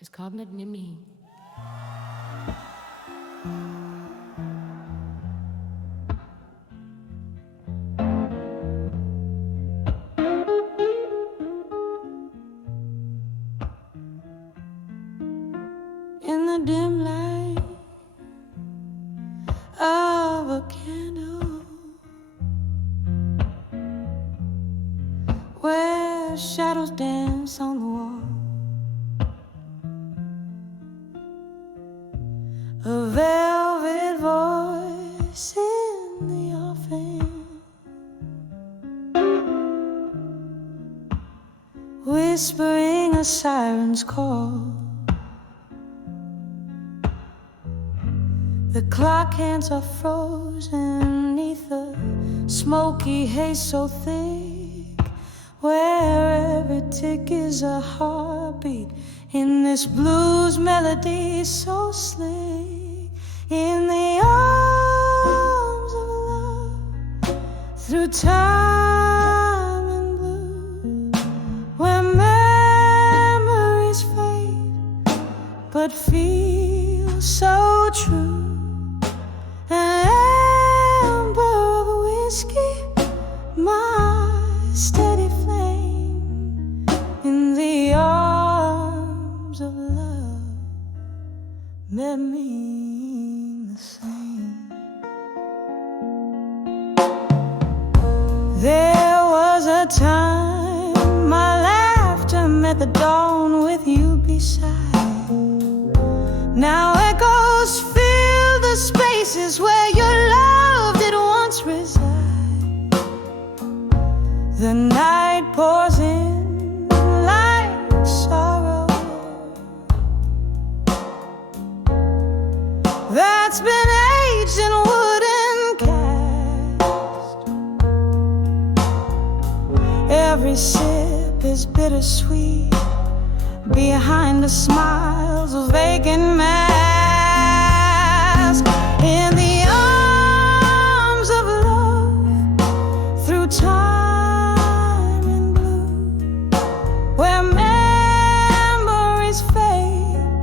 is called Nimi. In the dim light of a candle, where shadows dance on the wall, a velvet voice in the offing, whispering a siren's call. The clock hands are frozen neath the smoky haze so thick, where every tick is a heartbeat in this blues melody so slick. In the arms of love, through time and blue, where memories fade but feel so true. An amber of whiskey, my steady flame. In the arms of love, met me the same. There was a time my laughter met the dawn with you beside. Now echoes fill the spaces where your love did once reside. The night pours in like sorrow that's been aged in wooden cast. Every sip is bittersweet behind the smiles of vacant mask. In the arms of love, through time and blue, where memories fade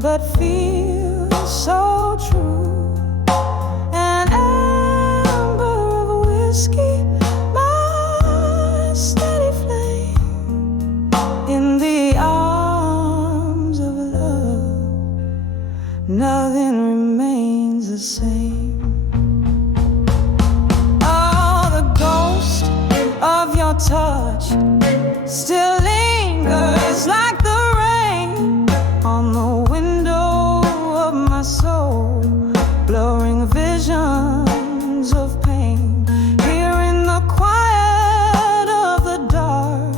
but feel so true. An amber of whiskey, my steady flame. In the arms of love, nothing remains the same. Oh, the ghost of your touch still lingers like the rain on the window of my soul, blurring visions of pain. Here in the quiet of the dark,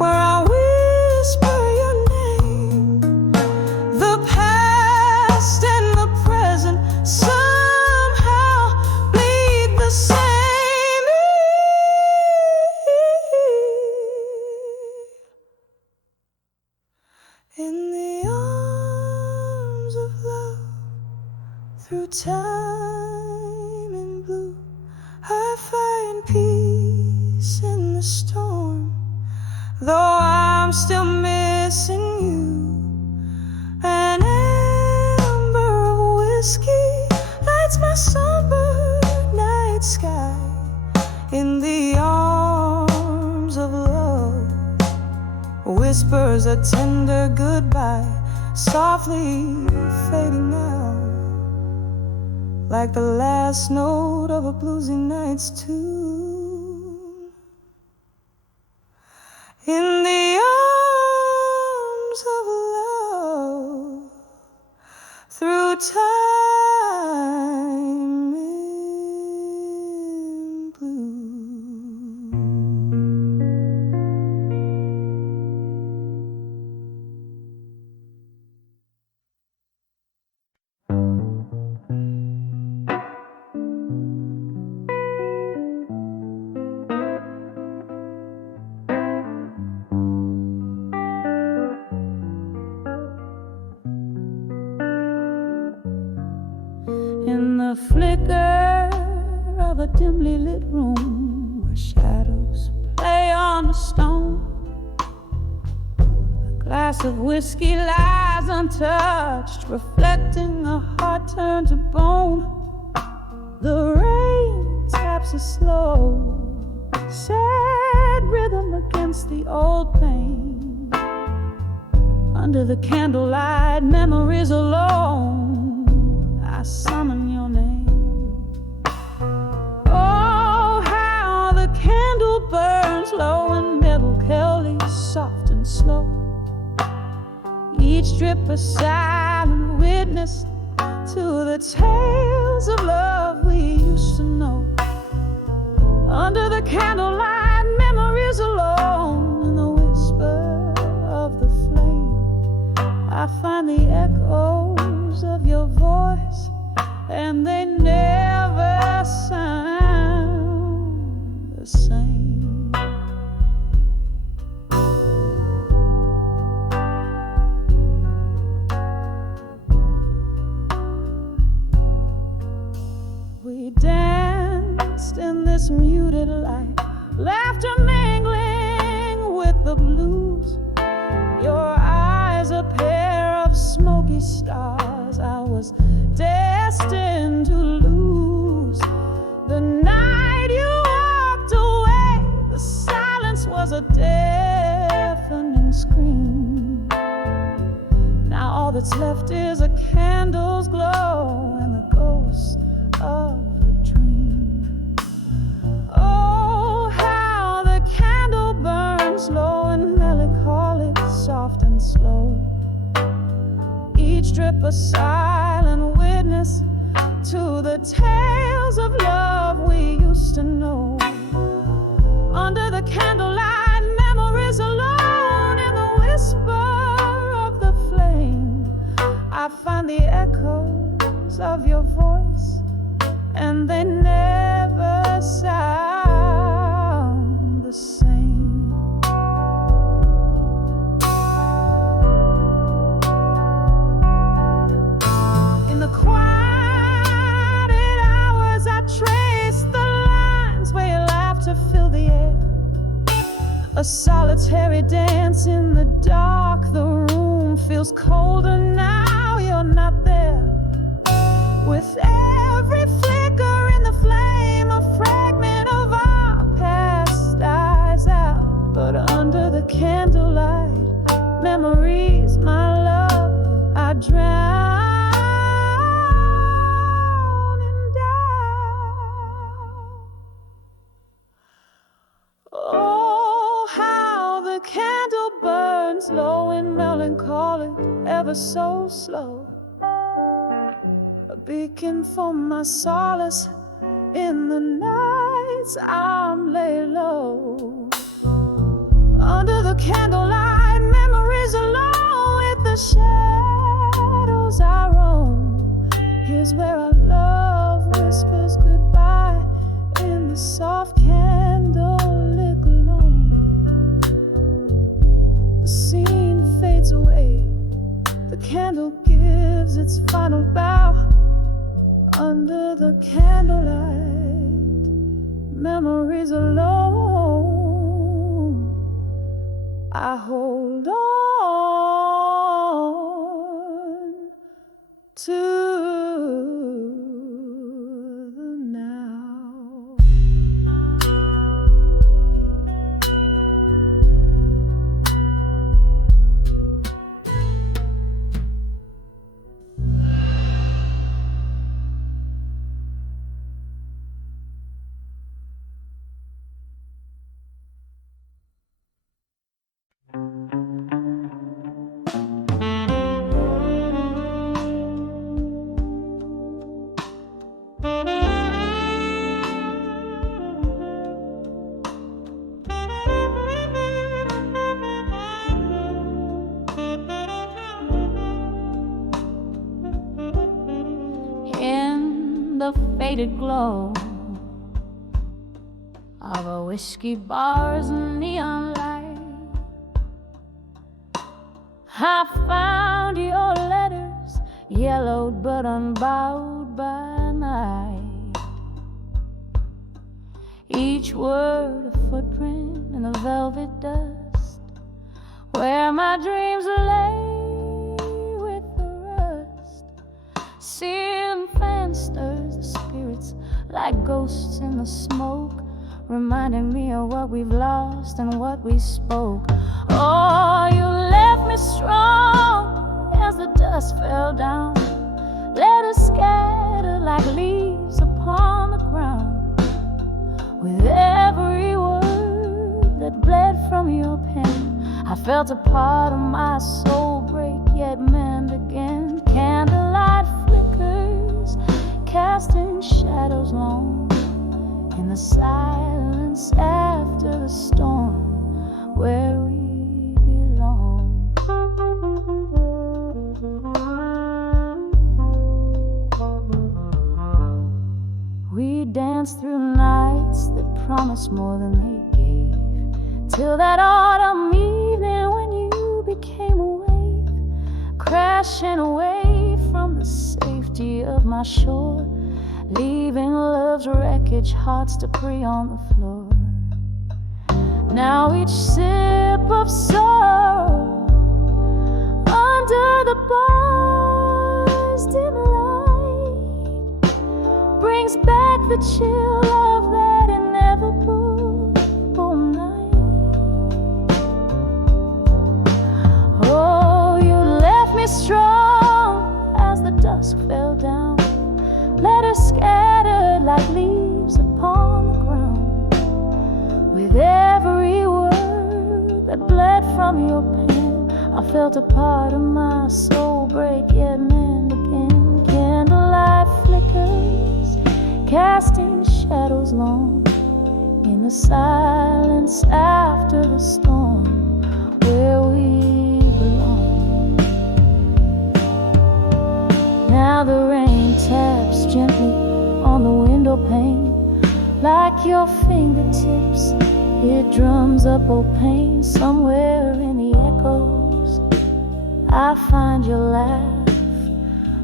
where I whisper your name, the past and the present somehow bleed the same. In the arms of love, through time and blue, I find peace in the storm, though I'm still missing you. An amber of whiskey lights my sunburned night sky. In the arms of love, whispers a tender goodbye, softly fading out, like the last note of a bluesy night's tune. In the arms of love, through time and blue. In the flicker of a dimly lit room, where shadows play on the stone, the glass of whiskey lies untouched, reflecting a heart turned to bone. The rain taps a slow, sad rhythm against the old pain. Under the candlelight, memories alone, I summon your name. Oh, how the candle burns low and melancholy, soft and slow. Each drip a silent witness to the tales of love we used to know. Under the candlelight, memories alone, in the whisper of the flame, I find the echoes of your voice, and they never sound the same. We danced in this muted light, laughter mingling with the blues. Your eyes a pair of smoky stars I was destined to lose. The night you walked away, the silence was a deafening scream. Now all that's left is a candle's glow and the ghost of a dream. Oh, how the candle burns low and melancholy, soft and slow. Each drip a silent witness to the tales of love we used to know. Under the candlelight, memories alone, in the whisper of the flame, I find the echoes of your voice, and they never sound the same. In the quiet hours, I trace the lines where your laughter filled the air. A solitary dance in the dark, the room feels colder now you're not there. With every flicker in the flame, a fragment of our past dies out. But under the candlelight, memories, my love, I drown and die. Oh, how the candle burns low and melancholic, ever so slow. A beacon for my solace in the nights I'm laid low. Under the candlelight, memories alone, with the shadows I roam. Here's where our love whispers goodbye in the soft candlelit glow. The scene fades away, the candle gives its final bow. Under the candlelight, memories alone, I hold on to the now. In the faded glow of a whiskey bar's neon light, I found your letters, yellowed but unbowed by night. Each word a footprint in the velvet dust, where my dreams lay with the rust. Ceiling fan stirs the spirits like ghosts in the smoke, reminding me of what we've lost and what we spoke. Oh, you left me strong as the dust fell down. Let us scatter like leaves upon the ground. With every word that bled from your pen, I felt a part of my soul break, yet mend again. Candlelight flickers, casting shadows long in the silence after the storm, where we belong. We danced through nights that promised more than they gave, till that autumn evening when you became a wave, crashing away from the safety of my shore, leaving love's wreckage, hearts to prey on the floor. Now each sip of sorrow under the bar's dim light brings back the chill of that inevitable night. Oh, you left me strong as the dusk fell down. Let us scatter like leaves upon the ground. With every word that bled from your pen, I felt a part of my soul break, yet mend again. Candlelight flickers, casting shadows long in the silence after the storm, where we belong. Now the rain taps gently on the window pane, like your fingertips, it drums up old pain. Somewhere in the echoes I find your laugh,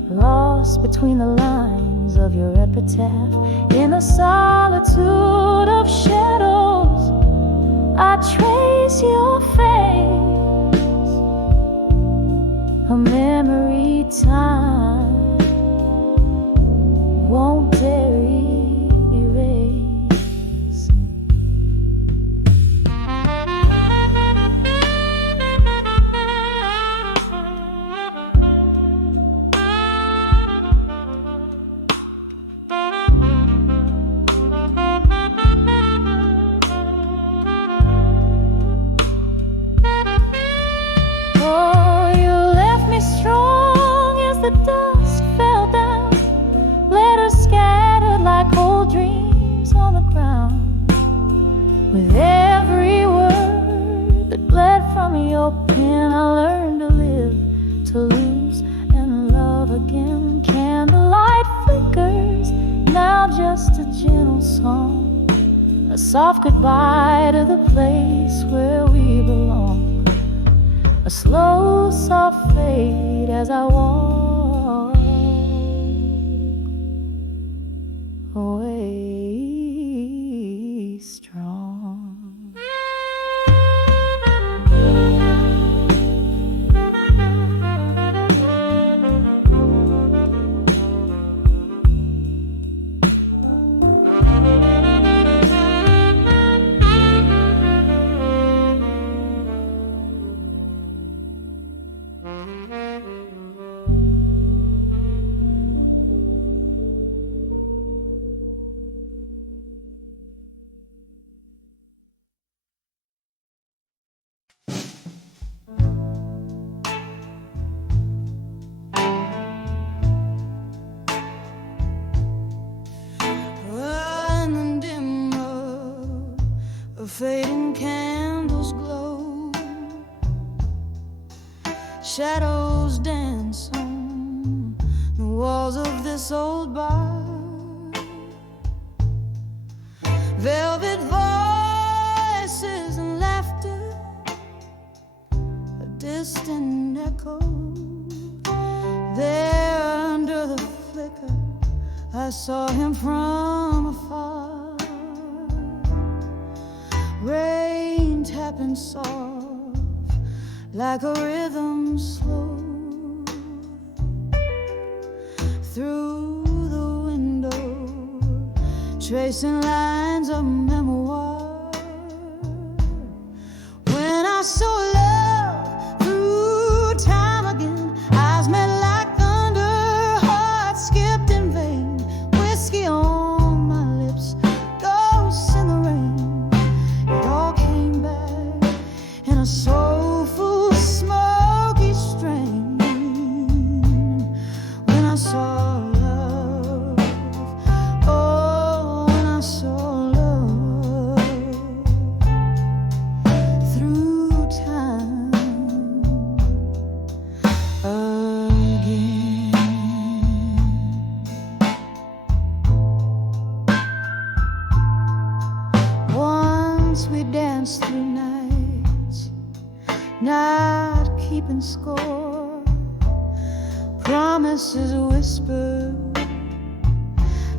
lost between the lines of your epitaph. In the solitude of shadows I trace your face, a memory time won't dare erase. Oh, you left me strong as the dusk fell down. Let us scattered like old dreams on the ground. With every word that bled from your pen, I learned to live, to lose, and love again. Candlelight flickers, now just a gentle song, a soft goodbye to the place where we belong. A slow, soft fade as I walk away strong. In the dim road, fading candles glow, shadows dance on the walls of this old bar. Velvet voices and laughter, a distant echo. There under the flicker, I saw him from afar. Rain tapping soft like a rhythm slow through the window, tracing lines of memoir. When I saw love through time again, eyes met like thunder, hearts skipped in vain, whiskey on my lips, ghosts in the rain. It all came back in a soulful, smoky strain. When I saw love, oh, when I saw love through time again. Once we danced through nights, not keeping score, promises whispered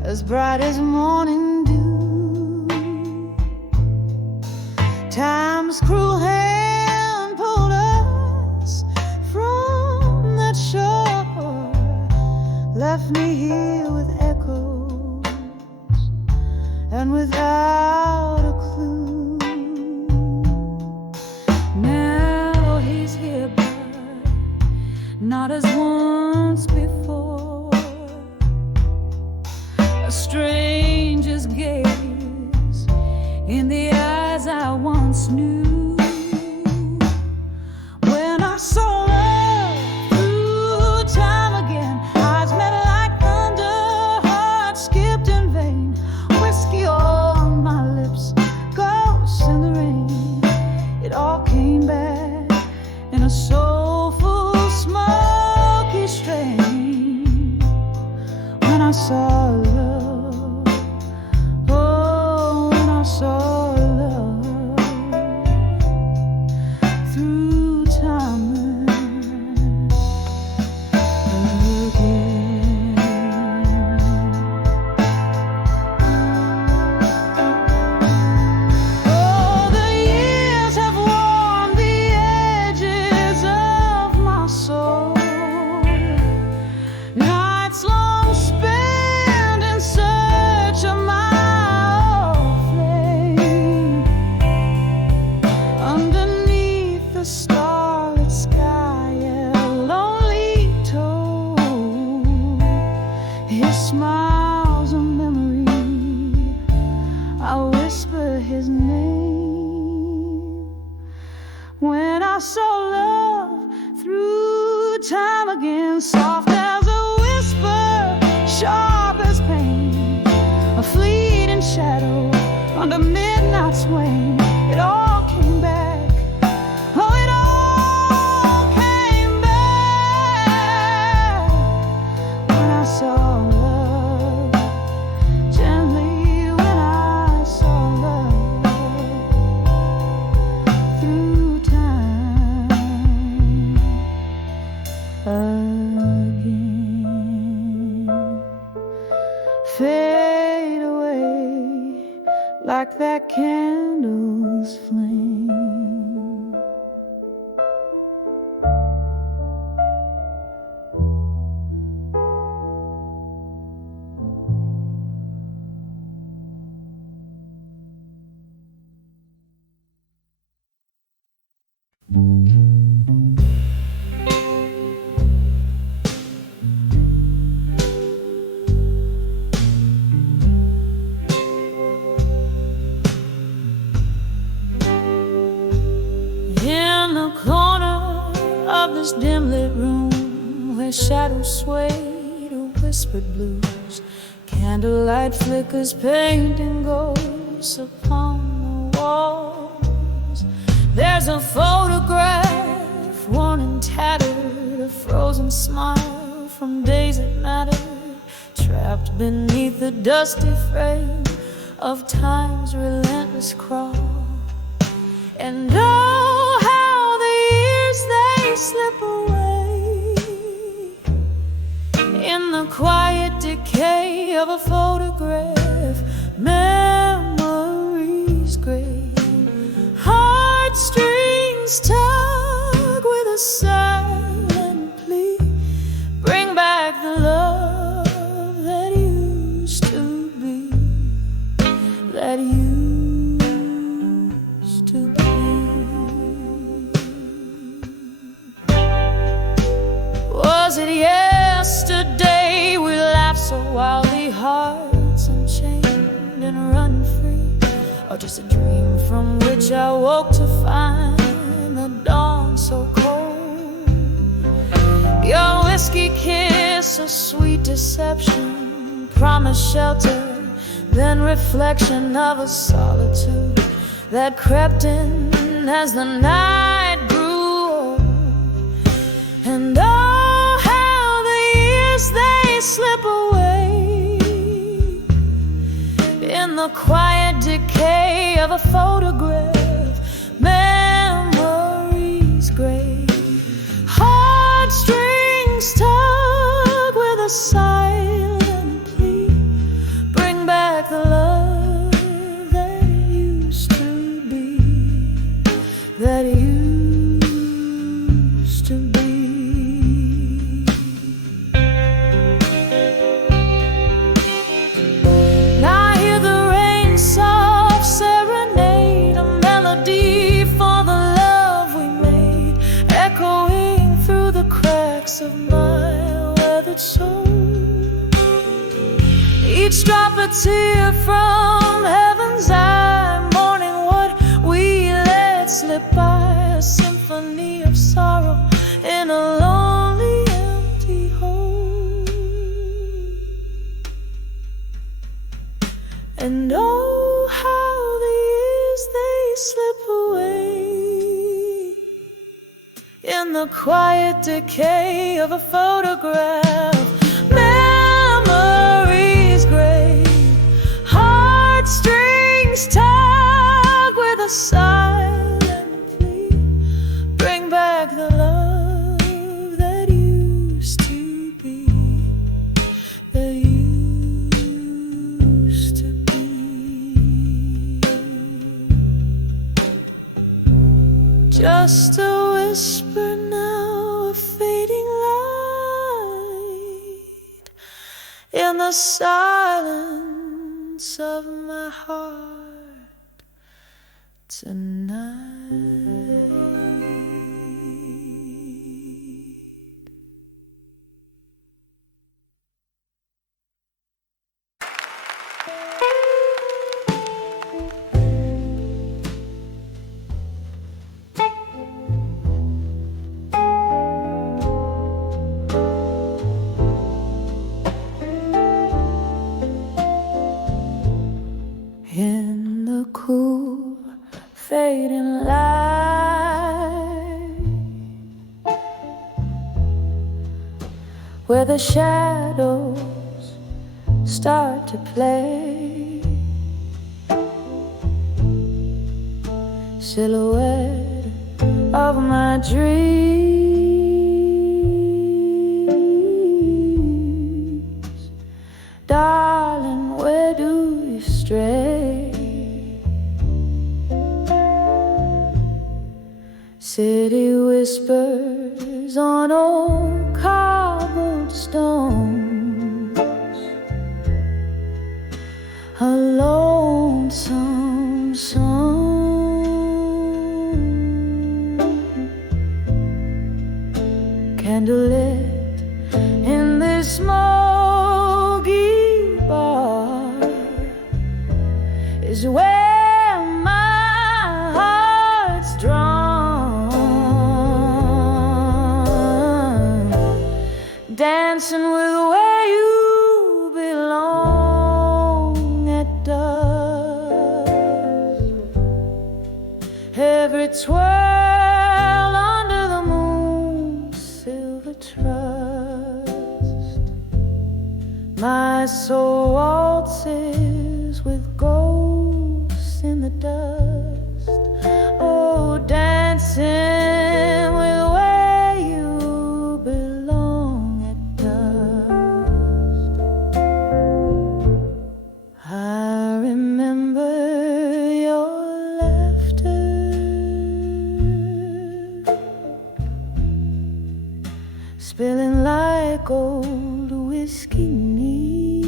as bright as morning dew. Time's cruel hand pulled us from that shore, left me here with echoes and without a clue. Now he's here, but not as once before. A stranger's gaze in the eyes I once knew. When I saw love through time again, eyes met like thunder, hearts skipped in vain, whiskey on my lips, ghosts in the rain. It all came back in a soulful, smoky strain. When I saw love, oh, when I saw love through time again. Oh, the years have worn the edges of my soul, nights long spent in search of my old flame. Underneath the starlit sky, a lonely toad, his smile's a memory. I whisper his name. When I saw love through time again, soft as a whisper, sharp as pain, a fleeting shadow under midnight's wane. It all came back, oh, it all came back. When I saw love, gently when I saw love through time again. Fade away like that candle's flame. In the corner of this dim lit room, where shadows sway to whispered blues, candlelight flickers painting ghosts upon the walls. There's a photograph, worn and tattered, a frozen smile from days that mattered, trapped beneath the dusty frame of time's relentless crawl. And oh, how the years they slip away in the quiet decay of a photograph. Memories gray, heartstrings tug back the love that used to be, that used to be. Was it yesterday we laughed so wildly, hearts unchained and running free, or just a dream from which I woke to find the dawn so cold? Your whiskey kiss, a sweet deception, promised shelter, then reflection of a solitude that crept in as the night grew old. And oh, how the years they slip away in the quiet decay of a photograph, memories gray. Heartstrings tug with a silent plea, bring back the love that used to be, that used to be. Now I hear the rain soft serenade, a melody for the love we made, echoing through the cracks of my weathered soul. Each drop a tear from heaven's eye, mourning what we let slip by, a symphony of sorrow in a lonely empty hole. And oh, how the years they slip away in the quiet decay of a photograph, memories gray. Heartstrings tug with a silent plea, bring back the love that used to be, that used to be. Just a whisper now, a fading light in the silence of my heart tonight. In the cool, fading light, where the shadows start to play, silhouette of my dreams, darling, where do you stray? City whispers on old cobblestones, a lonesome song, candlelit in this smoky bar is where my heart's drawn, dancing with where you belong at dusk. Every twirl under the moon's silver trust, my soul waltzes with ghosts in the dust. Oh, dancing with where you belong at dusk. I remember your laughter, spilling light like old whiskey neat.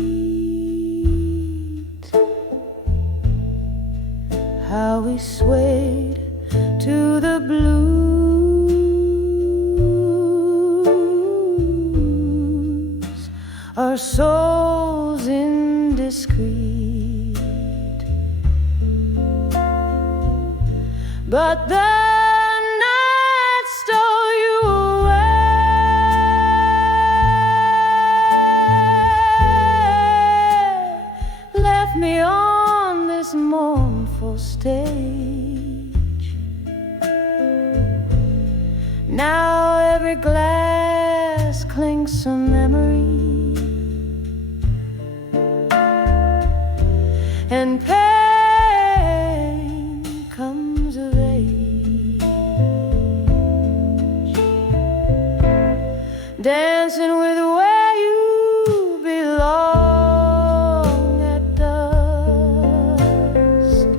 How we swayed to the blues, our souls indiscreet. But the night stole you away, left me on this mournful stage. Now every glass clinks a memory, and pain comes of age, dancing with where you belong at dusk.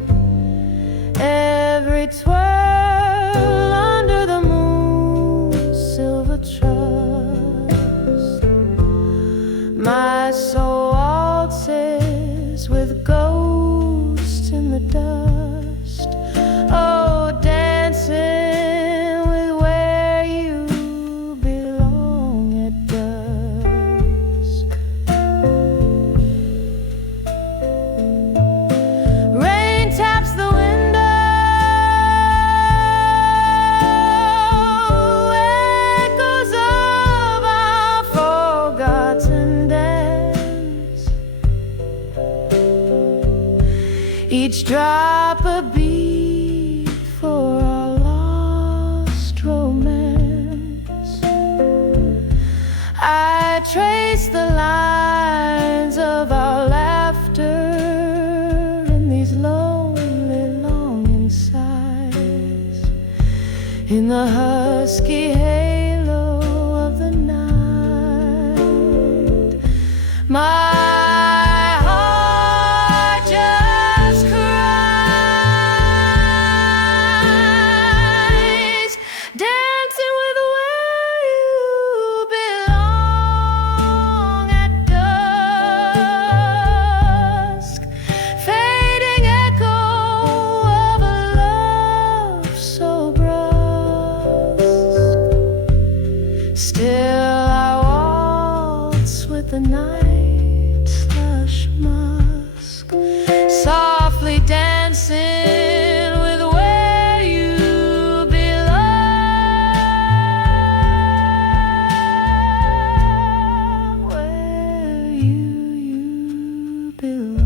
Every twirl under the moon's silver trust, my soul waltzes with ghosts in the dust. Oh, dancing with where you belong at dusk. Rain taps the window, echoes of our forgotten days. Each drop a beat for our lost romance. I trace the lines of our laughter in these lonely longing sighs, in the husky halo of the night. My heart just cries, dancing with where you belong at dusk. Fading echo of a love so brusque. Still I waltz with the night's lush musk, softly dancing with where you belong, where you belong.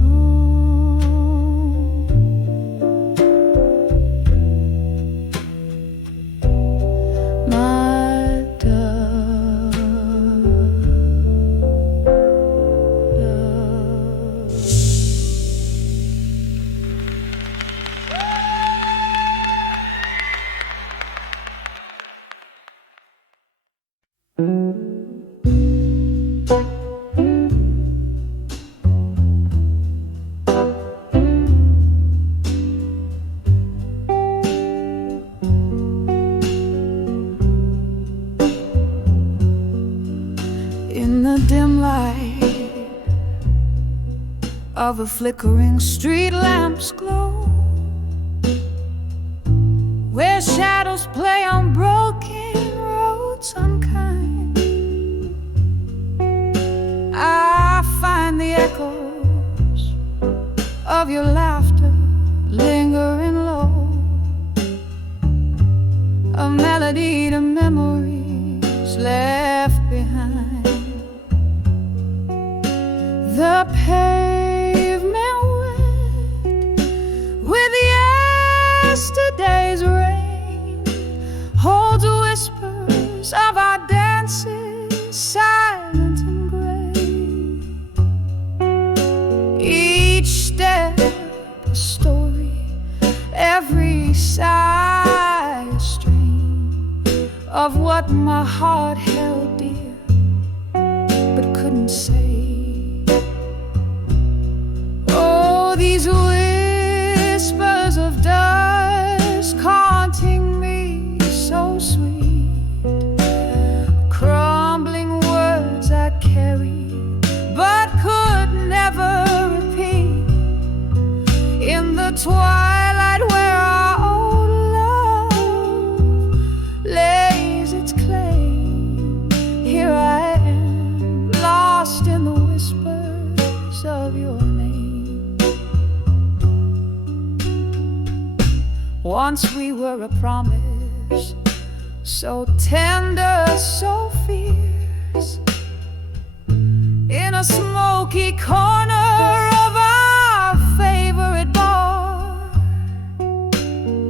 My dove, in the dim light of a flickering street lamp's glow, where shadows play on broken roads unkind, I find the echoes of your laughter lingering low, a melody to memories left behind. The pavement wet with yesterday's rain holds whispers of our dances, silent and gray. Each step a story, every sigh a strain of what my heart held dear but couldn't say. Oh, these whispers of dusk haunting me so sweet, crumbling words Once we were a promise, so tender, so fierce, in a smoky corner of our favorite bar,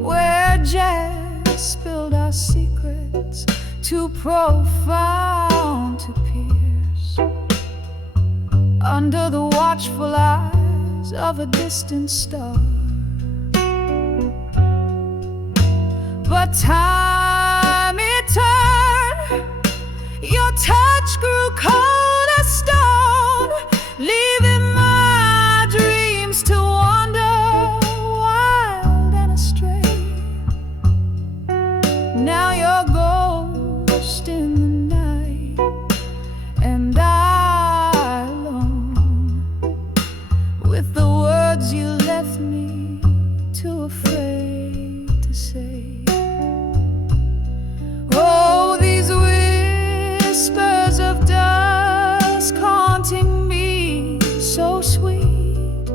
where jazz spilled our secrets, too profound to pierce, under the watchful eyes of a distant star. But time it turned, your touch grew cold as stone, leaving my dreams to wander wild and astray. Now you're ghost in the night, and I alone, with the words you left me too afraid to say. Oh, these whispers of dusk haunting me, so sweet,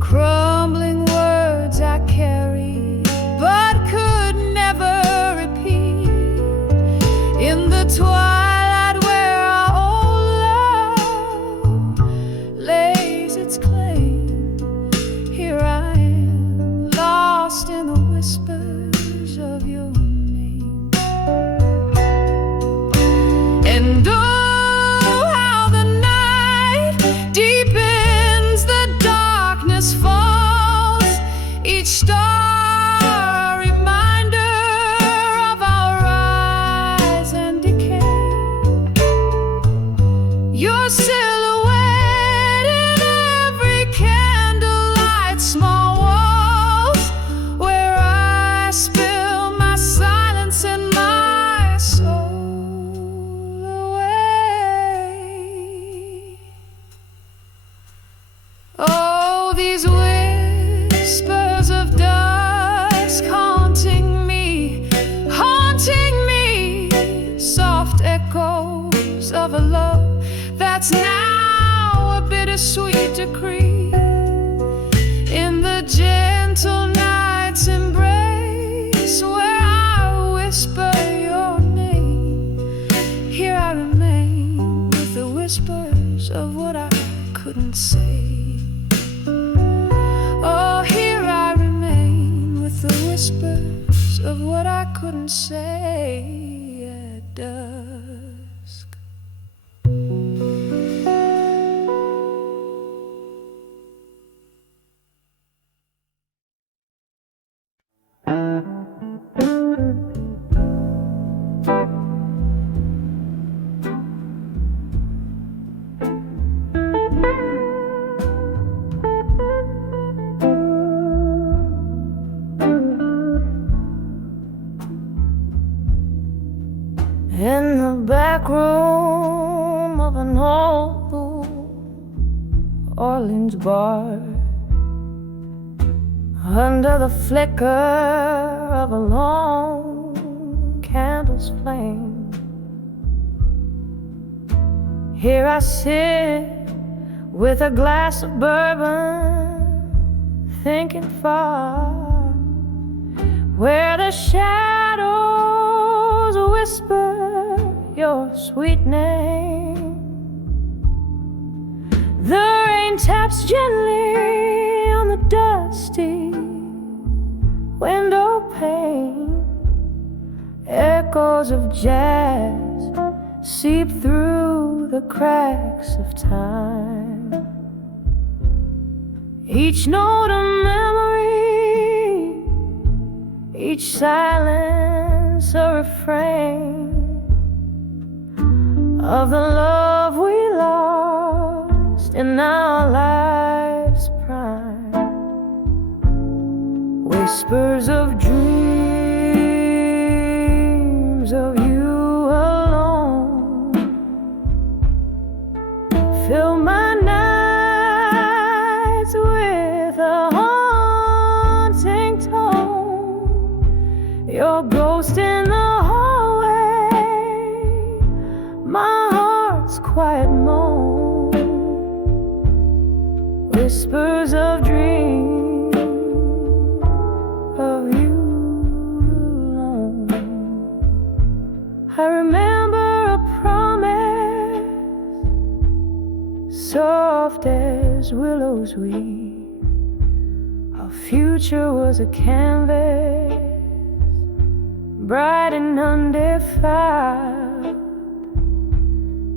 crumbling words I carry but could never repeat. In the twilight where our old love lays its claim, here I am, lost in the whispers of your name. And oh, how the night deepens, the darkness falls, each star a reminder of our rise and decay. Your silhouette in every candlelight, small walls where I spill my silence and my soul away. Oh, these whispers of dusk haunting me, soft echoes of a love that's now a bittersweet decree. In the gentle night's embrace where I whisper your name, here I remain with the whispers of what I couldn't say. Oh, here I remain with the whispers of what I couldn't say at dusk. In the back room of an old New Orleans bar, under the flicker of a lone candle's flame, here I sit with a glass of bourbon, thinking far, where the shadows whisper your sweet name. The rain taps gently on the dusty window pane. Echoes of jazz seep through the cracks of time. Each note a memory, each silence a refrain of the love we lost in our life's prime. Whispers of dreams of you alone fill my nights with a haunting tone. Your ghost in the hallway, my heart's quiet moan. Whispers of dreams of you. as willows weep. Our future was a canvas, bright and undefiled.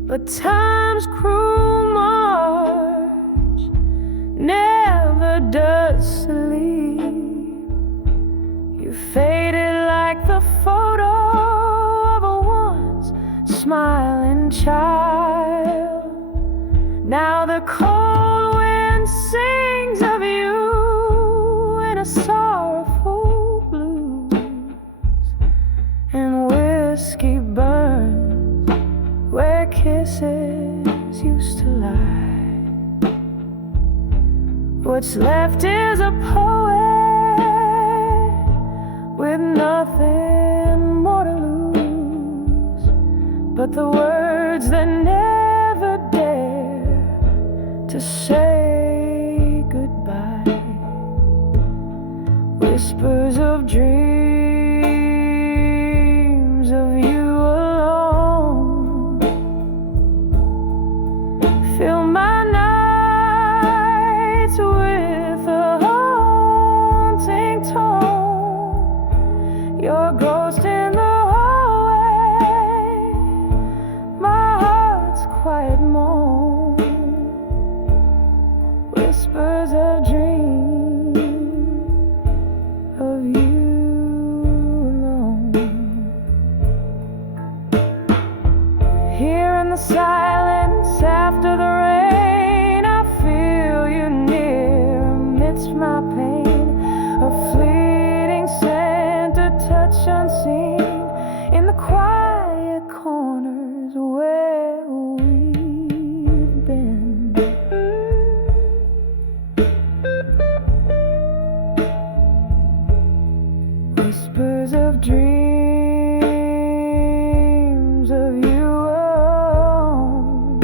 But time's cruel march never does sleep. You faded like the photo of a once smiling child. Now the cold wind sings of you in a sorrowful blues, and whiskey burns where kisses used to lie. What's left is a poet with nothing more to lose but the words that never dare to say goodbye. Whispers of dreams of you alone fill my nights with a haunting tone. Your ghost in the hallway, my heart's quiet moan. Whispers of dreams of you alone. Here in the silence after the rain, I feel you near amidst my pain. A fleeting scent, a touch unseen in the quiet corners where we've been. Whispers of dreams of you alone,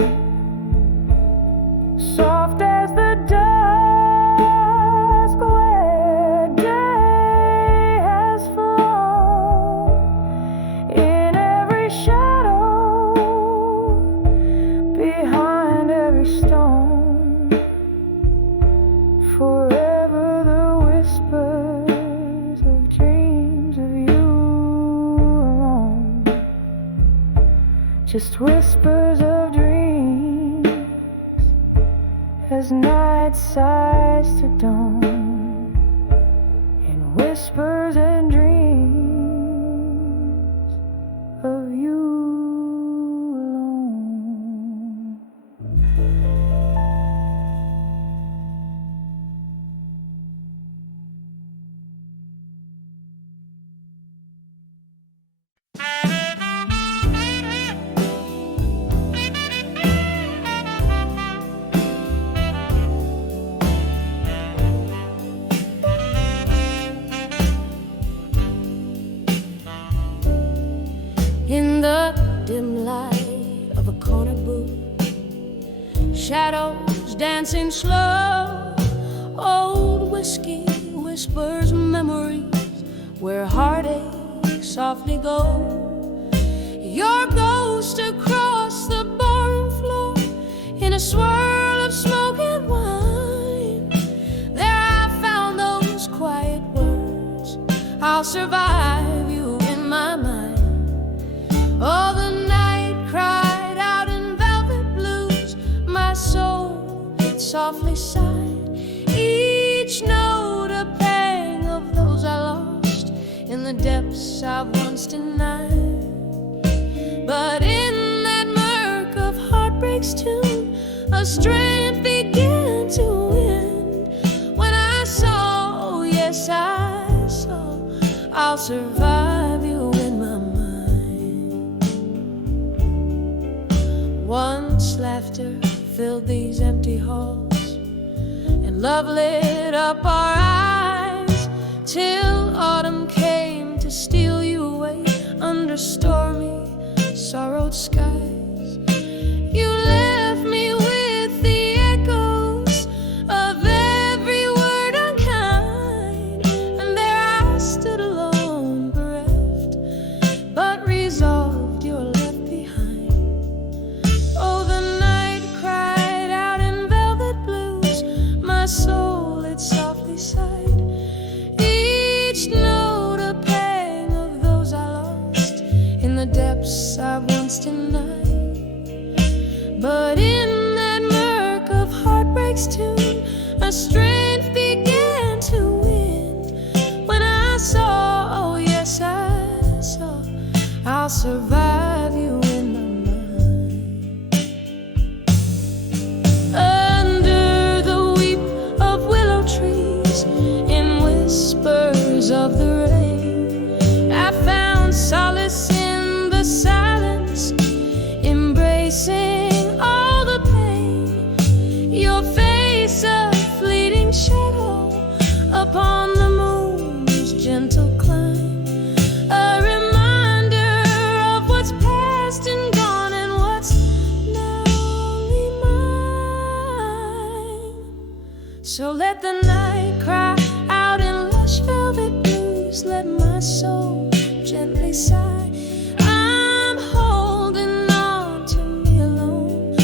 soft as the dusk where day has flown. In every shadow, behind every stone, forever the whispers of dreams of you alone. Just whispers of dreams as night sighs to dawn, and whispers and dreams of you alone. In the dim light of a corner booth, shadows dancing slow, old whiskey whispers memories where heartache softly go. Your ghost across the barroom floor in a swirl of smoke and wine. There I found those quiet words, I'll survive you in my mind. Oh, the night cried out in velvet blues, my soul it softly sighed, each note a pang of those I lost in the depths I've once denied. But in that murk of heartbreak's tune, a strength began to win. When I saw, yes I saw, I'll survive you in my mind. Once laughter filled these empty halls, and love lit up our eyes, till autumn came to steal you away under stormy, sorrowed skies. You left me with the echoes of every word unkind, and there I stood alone, bereft, but resolved you're left behind. Oh, the night cried out in velvet blues, takes two. My strength began to win when I saw, oh yes, I saw, I'll survive you in my mind. Under the weep of willow trees, in whispers of the rain, I found solace in the silence, embracing all the pain. Your face, a fleeting shadow upon the moon's gentle climb, a reminder of what's past and gone and what's now only mine. So let the night cry out in lush velvet blues, let my soul gently sigh. I'm holding on to me alone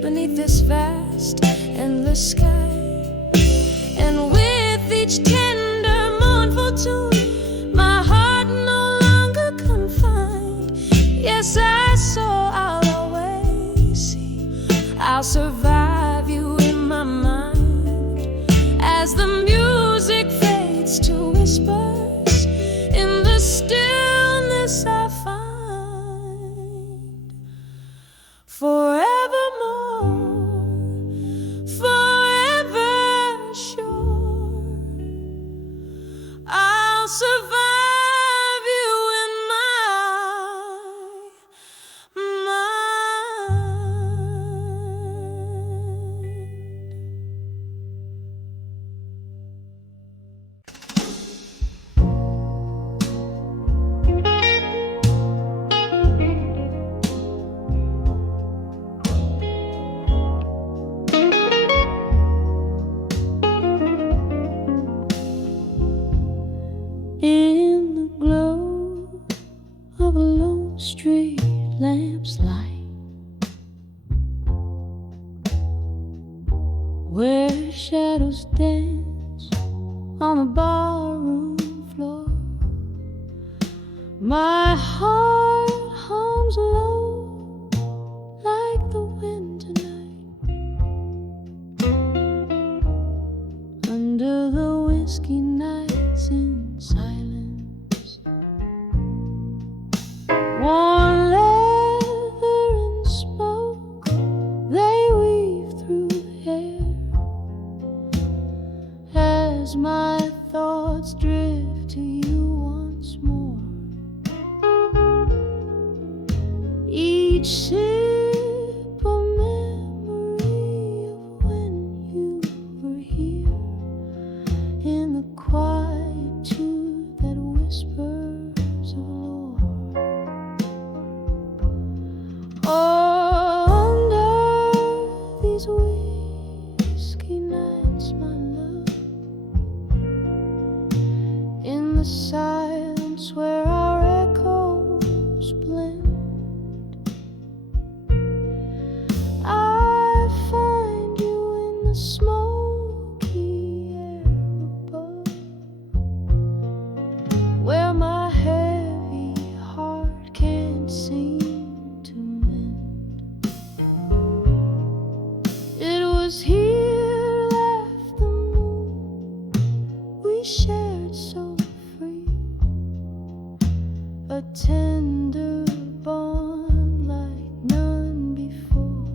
beneath this vast, endless sky. And with each tender, mournful tune, my heart no longer confined. Yes, I saw, I'll always see, I'll survive you in my mind. As the music fades to whispers, in the stillness I find forevermore, forever sure, I'll survive you in my in the glow of a lone street lamp's light, where shadows dance on the barroom floor. My heart hums low like the wind tonight, under the whiskey nights in silence. Worn leather and smoke, they weave through the air as my thoughts drift to you once more. Each sip a memory of when you were here, in the quietude that whispers of lore. Oh, under these whiskey nights, my love, in the silence where our echoes blend, I find you in the smoky air above, where my heavy heart can't seem to mend. It was here, left the moon, we shared so free, a tender bond like none before.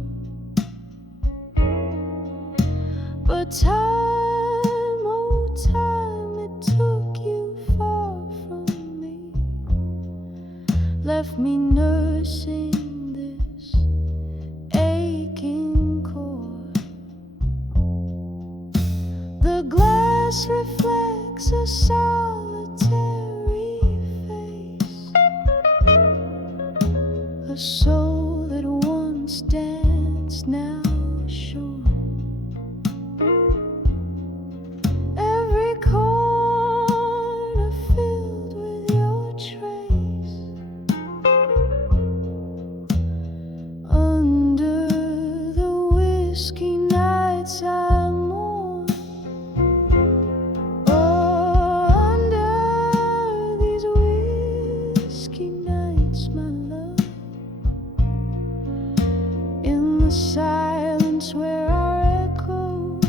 But time, oh time, it took you far from me, left me nursing this aching chord. The glass reflects a solitary face, a soul that once danced, now shore. Every corner filled with your trace, under the whiskey nights I mourn. Oh, under these whiskey nights, my love, in the silence where our echoes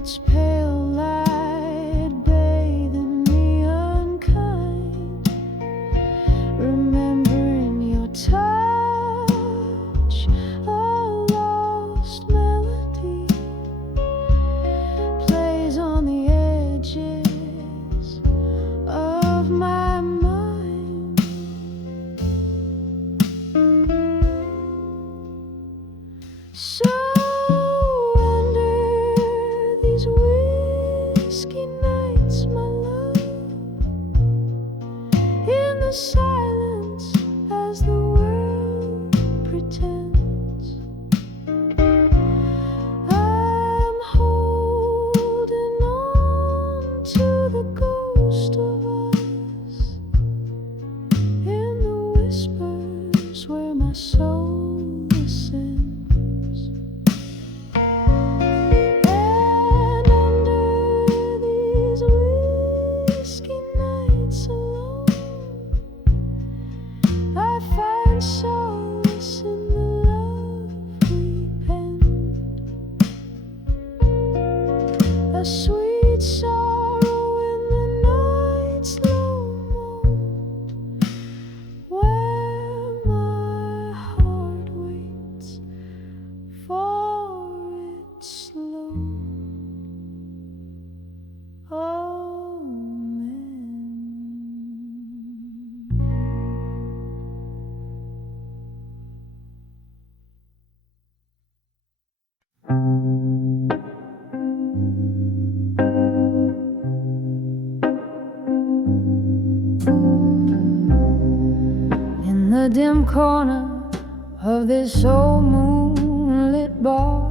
its pale light bathing me unkind, remembering your touch, a lost melody plays on the edges of my mind. So whiskey nights, my love, in the silence as the world pretends, I'm holding on to the ghost of us in the whispers where my soul ascends. Solace in the love we penned, a sweet sorrow in the night's low moan, where my heart waits for its slow the dim corner of this old moonlit bar,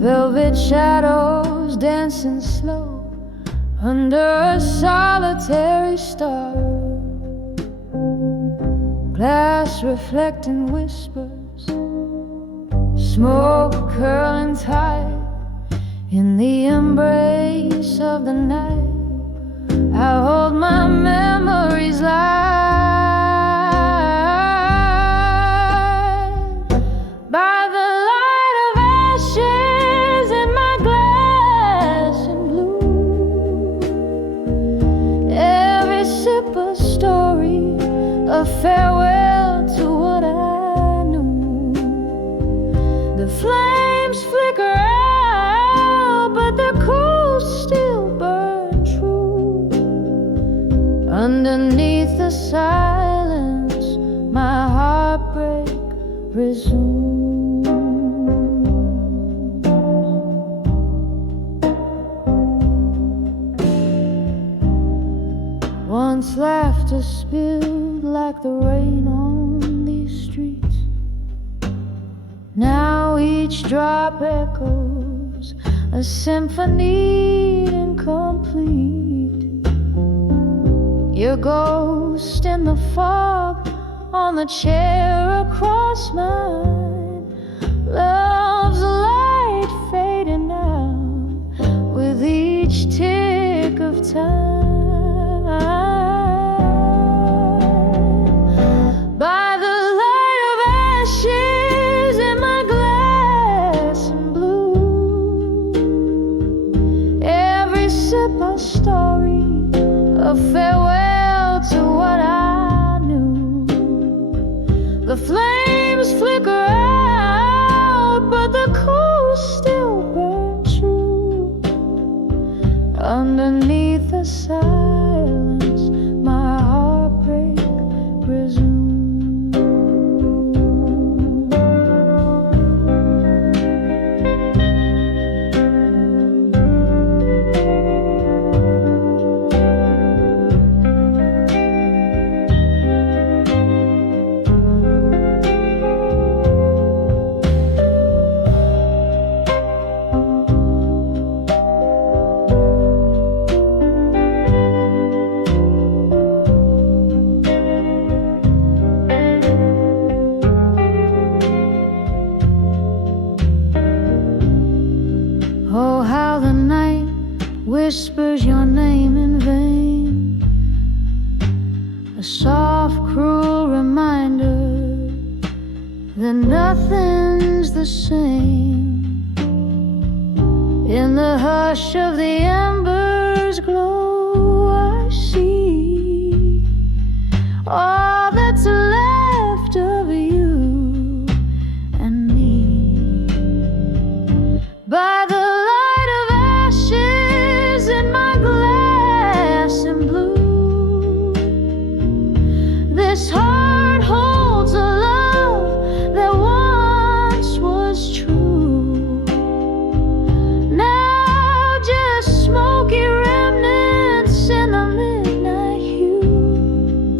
velvet shadows dancing slow under a solitary star, glass reflecting whispers, smoke curling tight in the embrace of the night. I hold my memories light by the light of ashes in my glass and blue. Every sip a story, a farewell to what I knew. The flames flicker out, but their coals still burn true. Underneath the silence, my heartbreak resumes. Once laughter spilled like the rain on these streets, now each drop echoes a symphony incomplete. Your ghost in the fog on the chair across mine, love's light fading out with each tick of time. By the light of ashes in my glass and blue, every sip a story, a farewell to what I knew. The flames flicker out, but the coals still burn true. Underneath the silence, my heartbreak resumes. Oh, how the night whispers your name in vain, a soft, cruel reminder that nothing's the same. In In the hush of the embers glow, I see all that's left of you and me. By the light of ashes in my glass and blue, this heart holds a love that once was true. Now just smoky remnants in the midnight hue.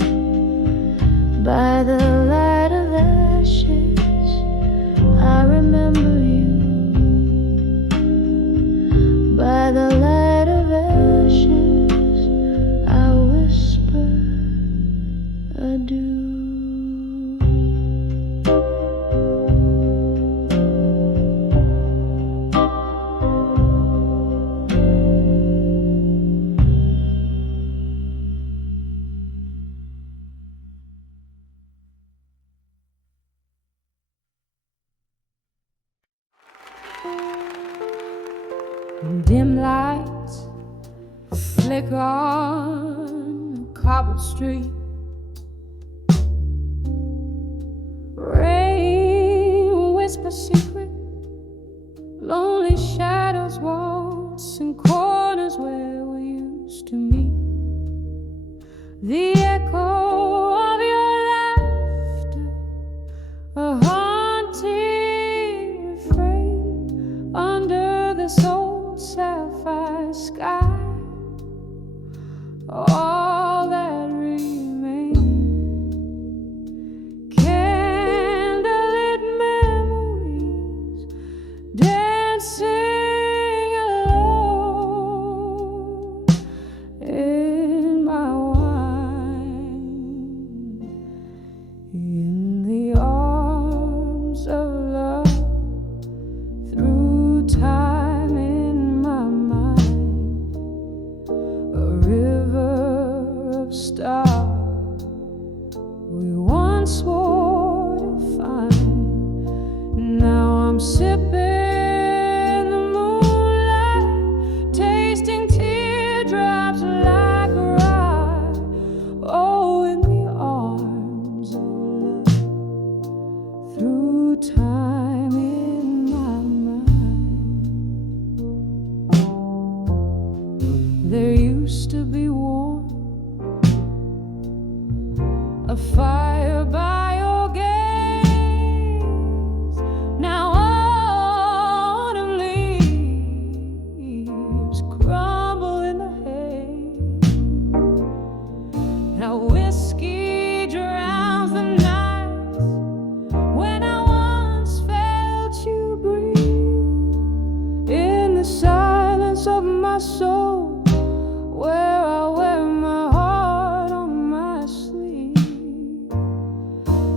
By the light of ashes, I remember you. By the light of ashes, I whisper adieu. Dim lights flicker on a cobbled street. Rain whispers secret. Lonely shadows waltz in corners where we used to meet. The echo of your laughter, a haunting refrain under this old sapphire sky. All that remains, candlelit memories dancing alone in my wine, in the arms of love, through time in my mind, a river of stars we once swore to find. Now I'm sipping the moonlight, tasting teardrops like rye. Oh, in the arms of love, through time in my mind. There used to be warm, a fire by your gaze. Now autumn leaves crumble in the haze. Now whiskey drowns the nights when I once felt you breathe in the silence of my soul, where I wear my heart on my sleeve.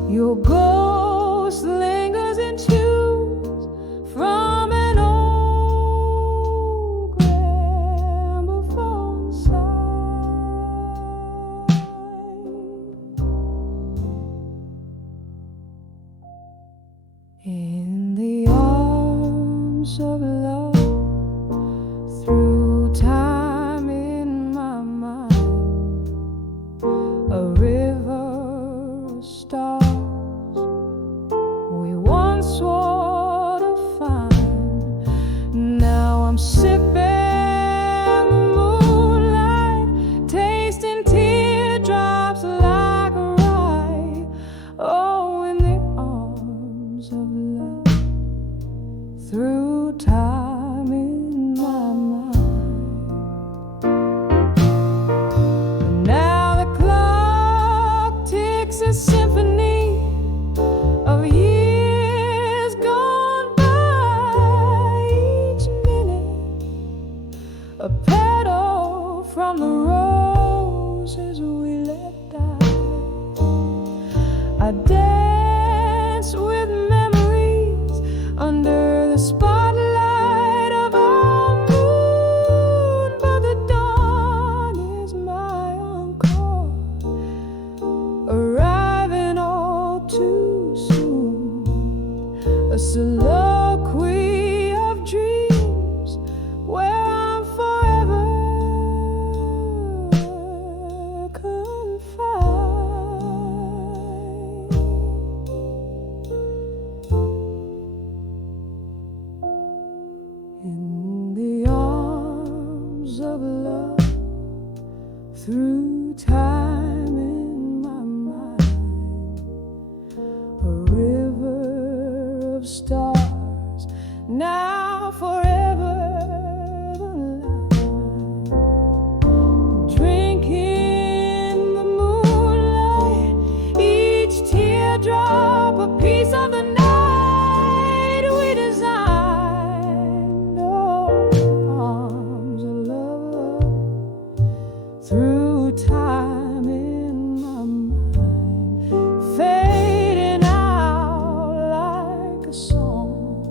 Your ghost lingers in tunes from an old gramophone side. In the arms of love, through time in my mind, a river of stars we once swore to find. Now I'm sipping the moonlight, tasting teardrops like rye. Oh, in the arms of love, through time in my mind. Now the clock ticks a symphony of years gone by. Each minute a petal from the roses we let die. I dance with memories under the spotlight through time in my mind, a river of stars, now forever the line, drinking the moonlight, each teardrop a piece of the night we designed. Oh, arms of love through time in my mind, fading out like a song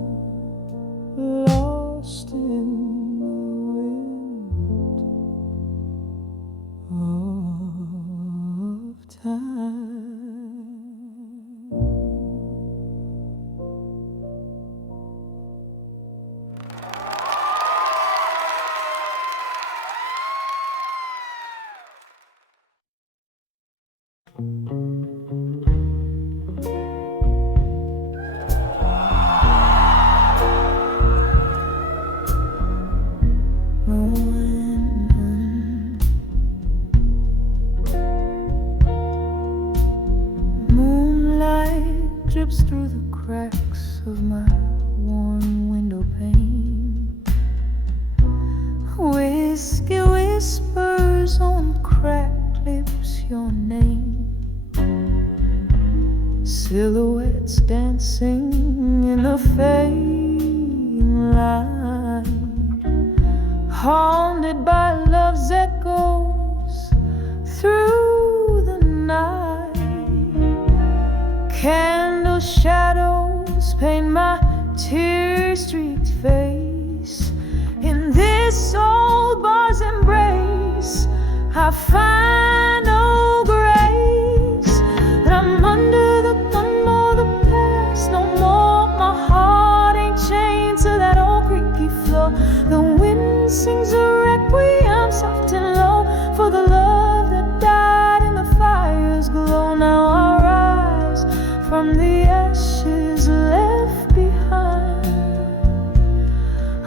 lost in the wind of time. Moonlight drips through the cracks of my worn window pane. Whiskey whispers on cracked lips your name. Silhouettes dancing in the fading light, haunted by love's echoes through the night. Candle shadows paint my tear-streaked face. In this old bar's embrace, I find no grace. That I'm under the thumb of the past no more. My heart ain't chained to that old creaky floor. The wind sings a requiem soft and low for the love that died in the fire's glow. Now I rise from the ashes left behind,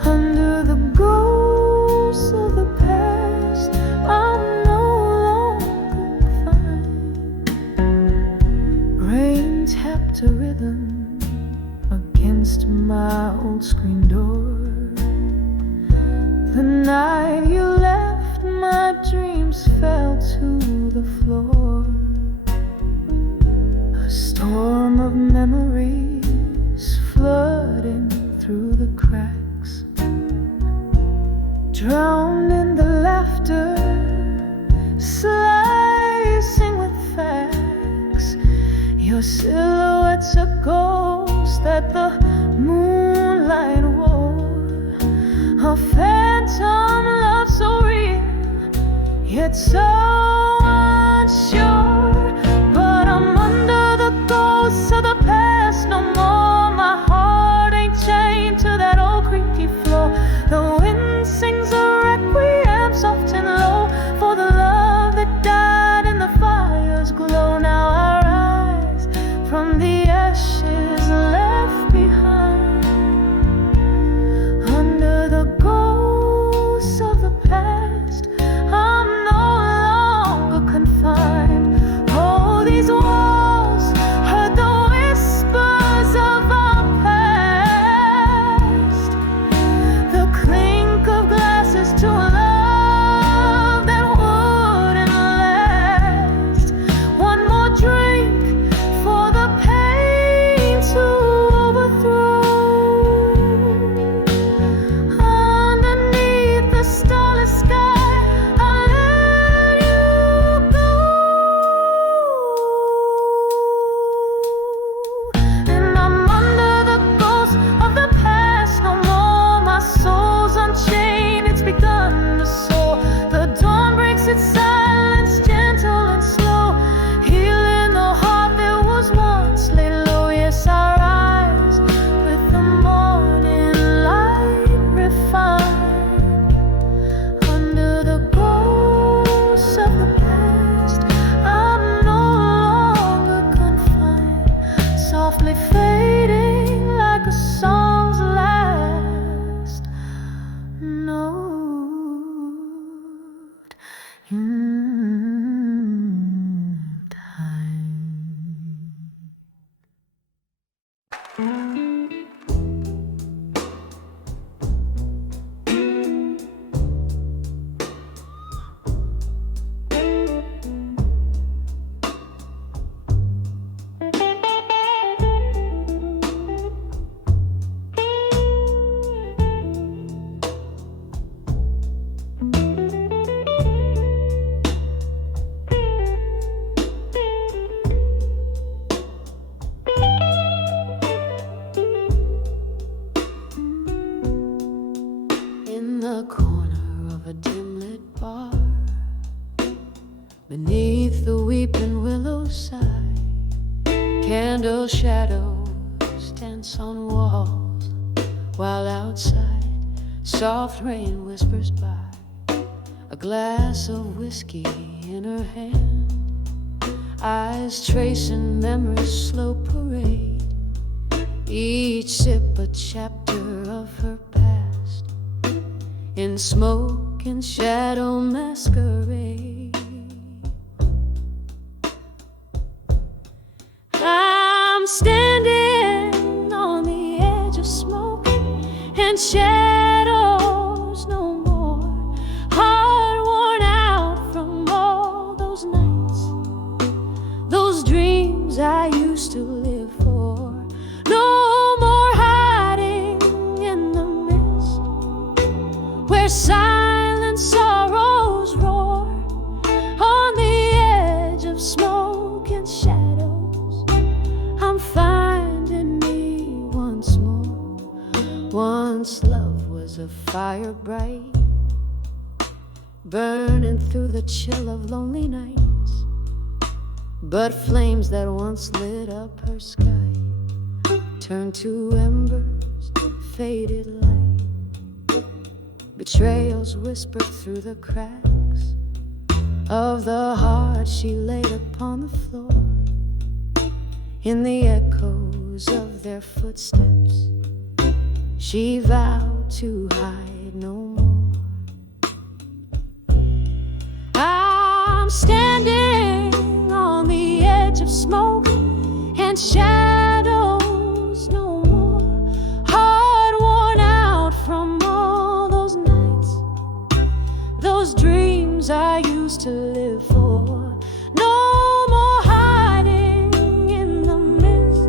under the ghosts of the past I'm no longer confined. Rain tapped a rhythm against my old screen door. The night you left, my dreams fell to the floor. A storm of memories flooding through the cracks, drowned in the laughter, slicing with facts. Your silhouette's a ghost that the moonlight wore, a phantom love so real, yet so unsure. But I'm under the ghosts of the past no more. My heart ain't chained to that old creaky floor. The wind sings a requiem soft and low for the love that died in the fire's glow. Now I rise from the ashes left behind, under the ghosts of the past I'm no the corner of a dim-lit bar, beneath the weeping willow side, candle shadows dance on walls, while outside soft rain whispers by. A glass of whiskey in her hand, eyes tracing memory's slow parade, each sip a chapter of her past, in smoke and shadow masquerade. I'm standing on the edge of smoke and shadows no more, heart worn out from all those nights, those dreams I used to live for. No more hiding in the mist, where silent sorrows roar, on the edge of smoke and shadows. I'm finding me once more. Once love was a fire bright, burning through the chill of lonely nights, but flames that once lit up her sky turned to embers, faded light. Betrayals whispered through the cracks of the heart she laid upon the floor, in the echoes of their footsteps she vowed to hide no more. I'm standing on the edge of smoke and shadows no more, heart worn out from all those nights, those dreams I used to live for. No more hiding in the mist,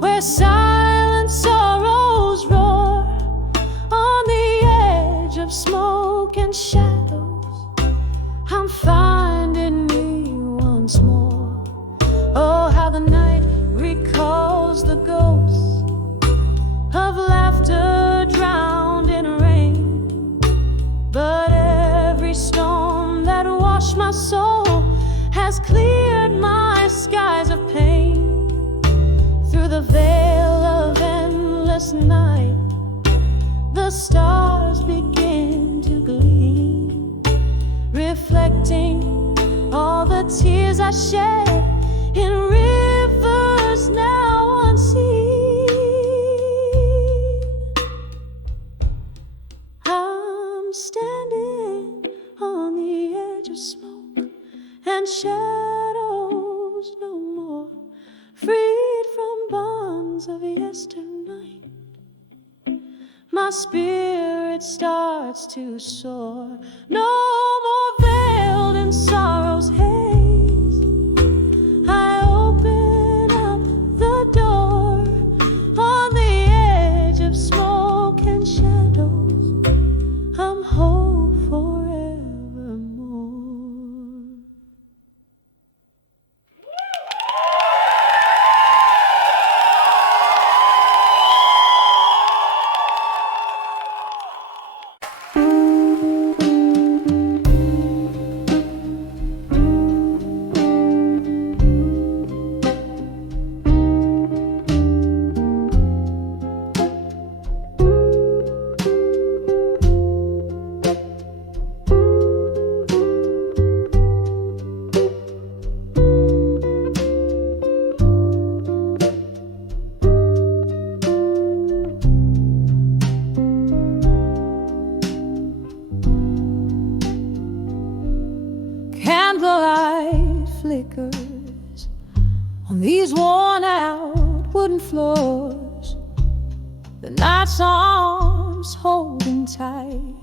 where silent sorrows roar, on the edge of smoke and shadows. I'm finding me once more. Oh, how the night recalls the ghosts of laughter drowned in rain, but every storm that washed my soul has cleared my skies of pain. Through the veil of endless night, the stars begin to gleam, reflecting all the tears I shed in rivers now unseen. I'm standing on the edge of smoke and shadows no more, freed from bonds of yesternight. My spirit starts to soar, no more veiled in sorrow's haze. I open up the door on the edge of smoke and shadows. I'm whole forevermore. Candlelight flickers on these worn-out wooden floors, the night's arms holding tight,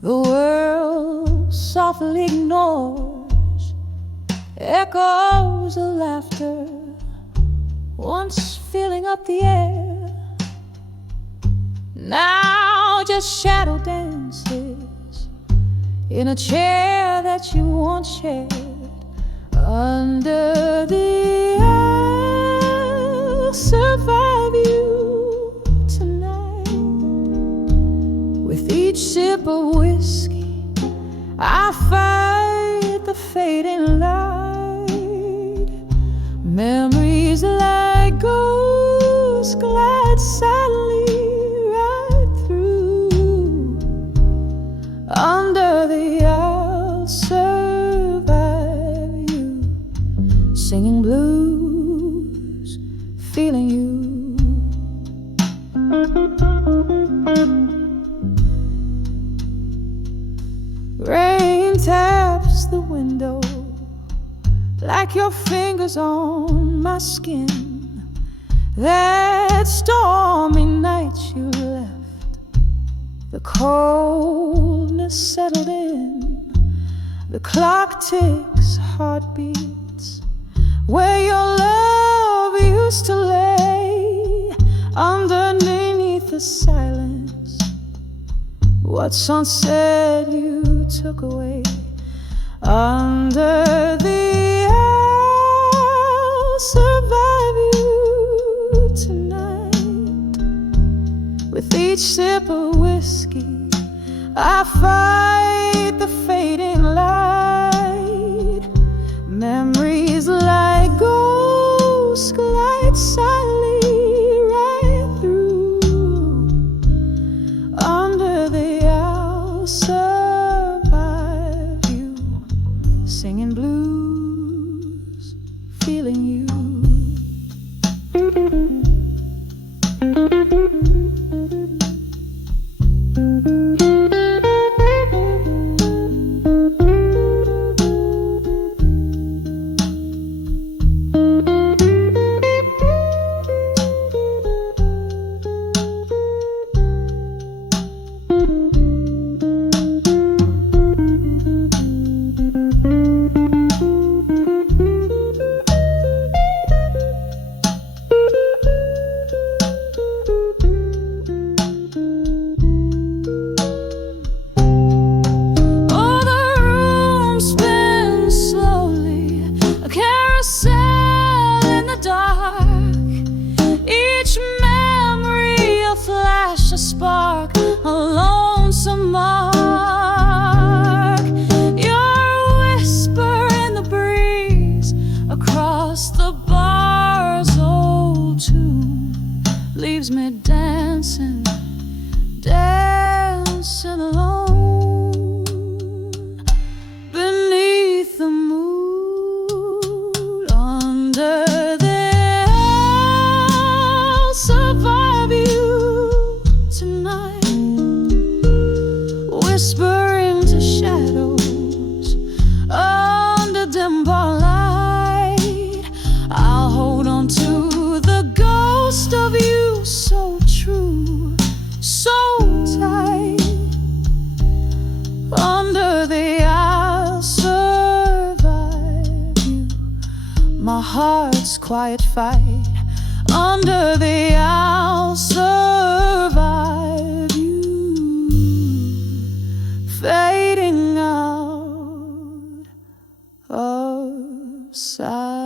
the world softly ignores echoes of laughter once filling up the air, now just shadow dances in a chair that you once shared. Under the I'll survive you tonight, with each each sip of whiskey, I fight the fading light. Memories like ghosts glide sadly right through. Under the I'll survive you, singing blues, feeling you. Rain taps the window like your fingers on my skin. That stormy night you left, the coldness settled in. The clock ticks heartbeats where your love used to lay. Underneath the silence, what's unsaid you took away. Under the I'll survive you tonight. With each sip of whiskey, I fight the fading light. Memories like ghosts glide silently right through. Under the I'll survive you, singing blues, feeling you. A spark, a lonesome mark. Your whisper in the breeze across the bar's old tune leaves me dancing, dancing alone beneath the moon. Under the I'll survive you tonight, whispering to shadows under dim bar light. I'll hold on to the ghost of you, so true, so tight. Under the I'll survive you, my heart's quiet fight. Under the I'll survive you, fading out of sight.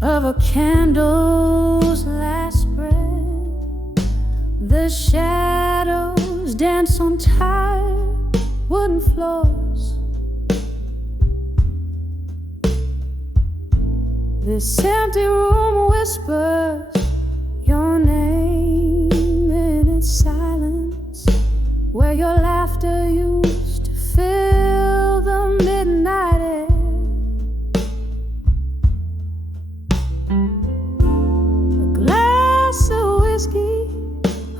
Of a candle's last spread, the shadows dance on tired wooden floors. This empty room whispers your name in its silence, where your laughter used to fill the midnight air. So whiskey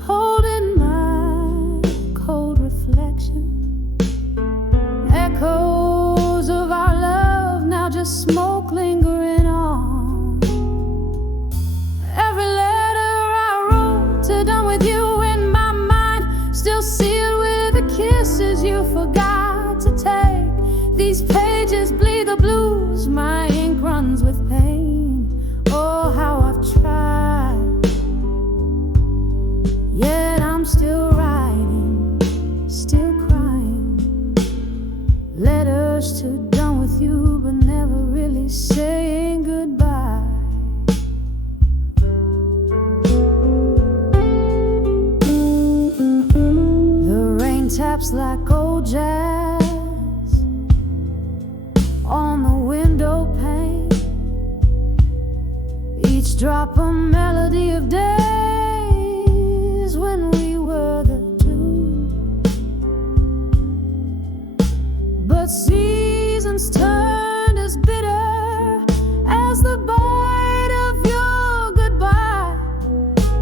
holding my cold reflection, echoes of our love now just smoke lingering on. Every I'm still writing, still crying. Letters to done with you, but never really saying goodbye. The rain taps like old jazz on the window pane. Each drop a melody of days when we were the two. But seasons turned as bitter as the bite of your goodbye.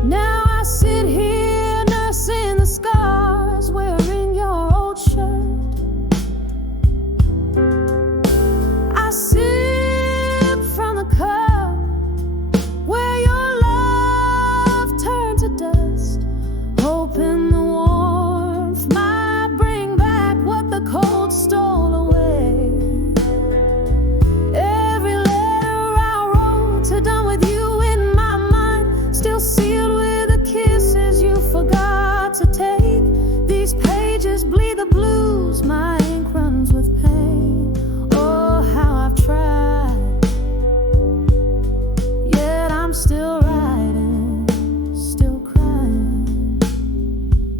Now I sit here nursing the scars, wearing your old shirt. I sip from the cup where your love turned to dust, hoping the warmth might bring back what the cold stole away. Every letter I wrote to done with you in my mind, still sealed with the kisses you forgot to take. These pages bleed the blues, my ink runs with pain. Oh, how I've tried, yet I'm still writing, still crying.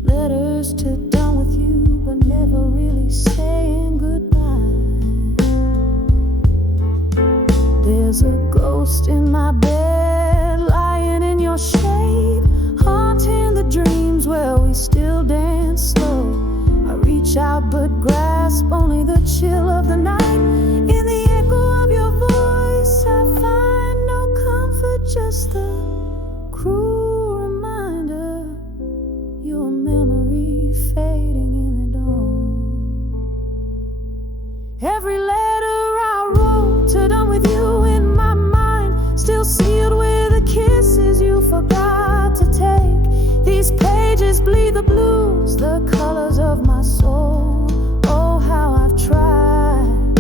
Letters to done with you, but never really saying goodbye. There's a ghost in my bed, lying in your shade, haunting the dreams where we still dance slow. I reach out but grasp only the chill of the night. In the echo of your voice I find no comfort, just the cruel reminder, your memory fading in the dawn. Every letter I wrote to done with you in my mind, still sealed with the kisses you forgot to take. These pages bleed the blues, the colors of my soul. Oh, how I've tried,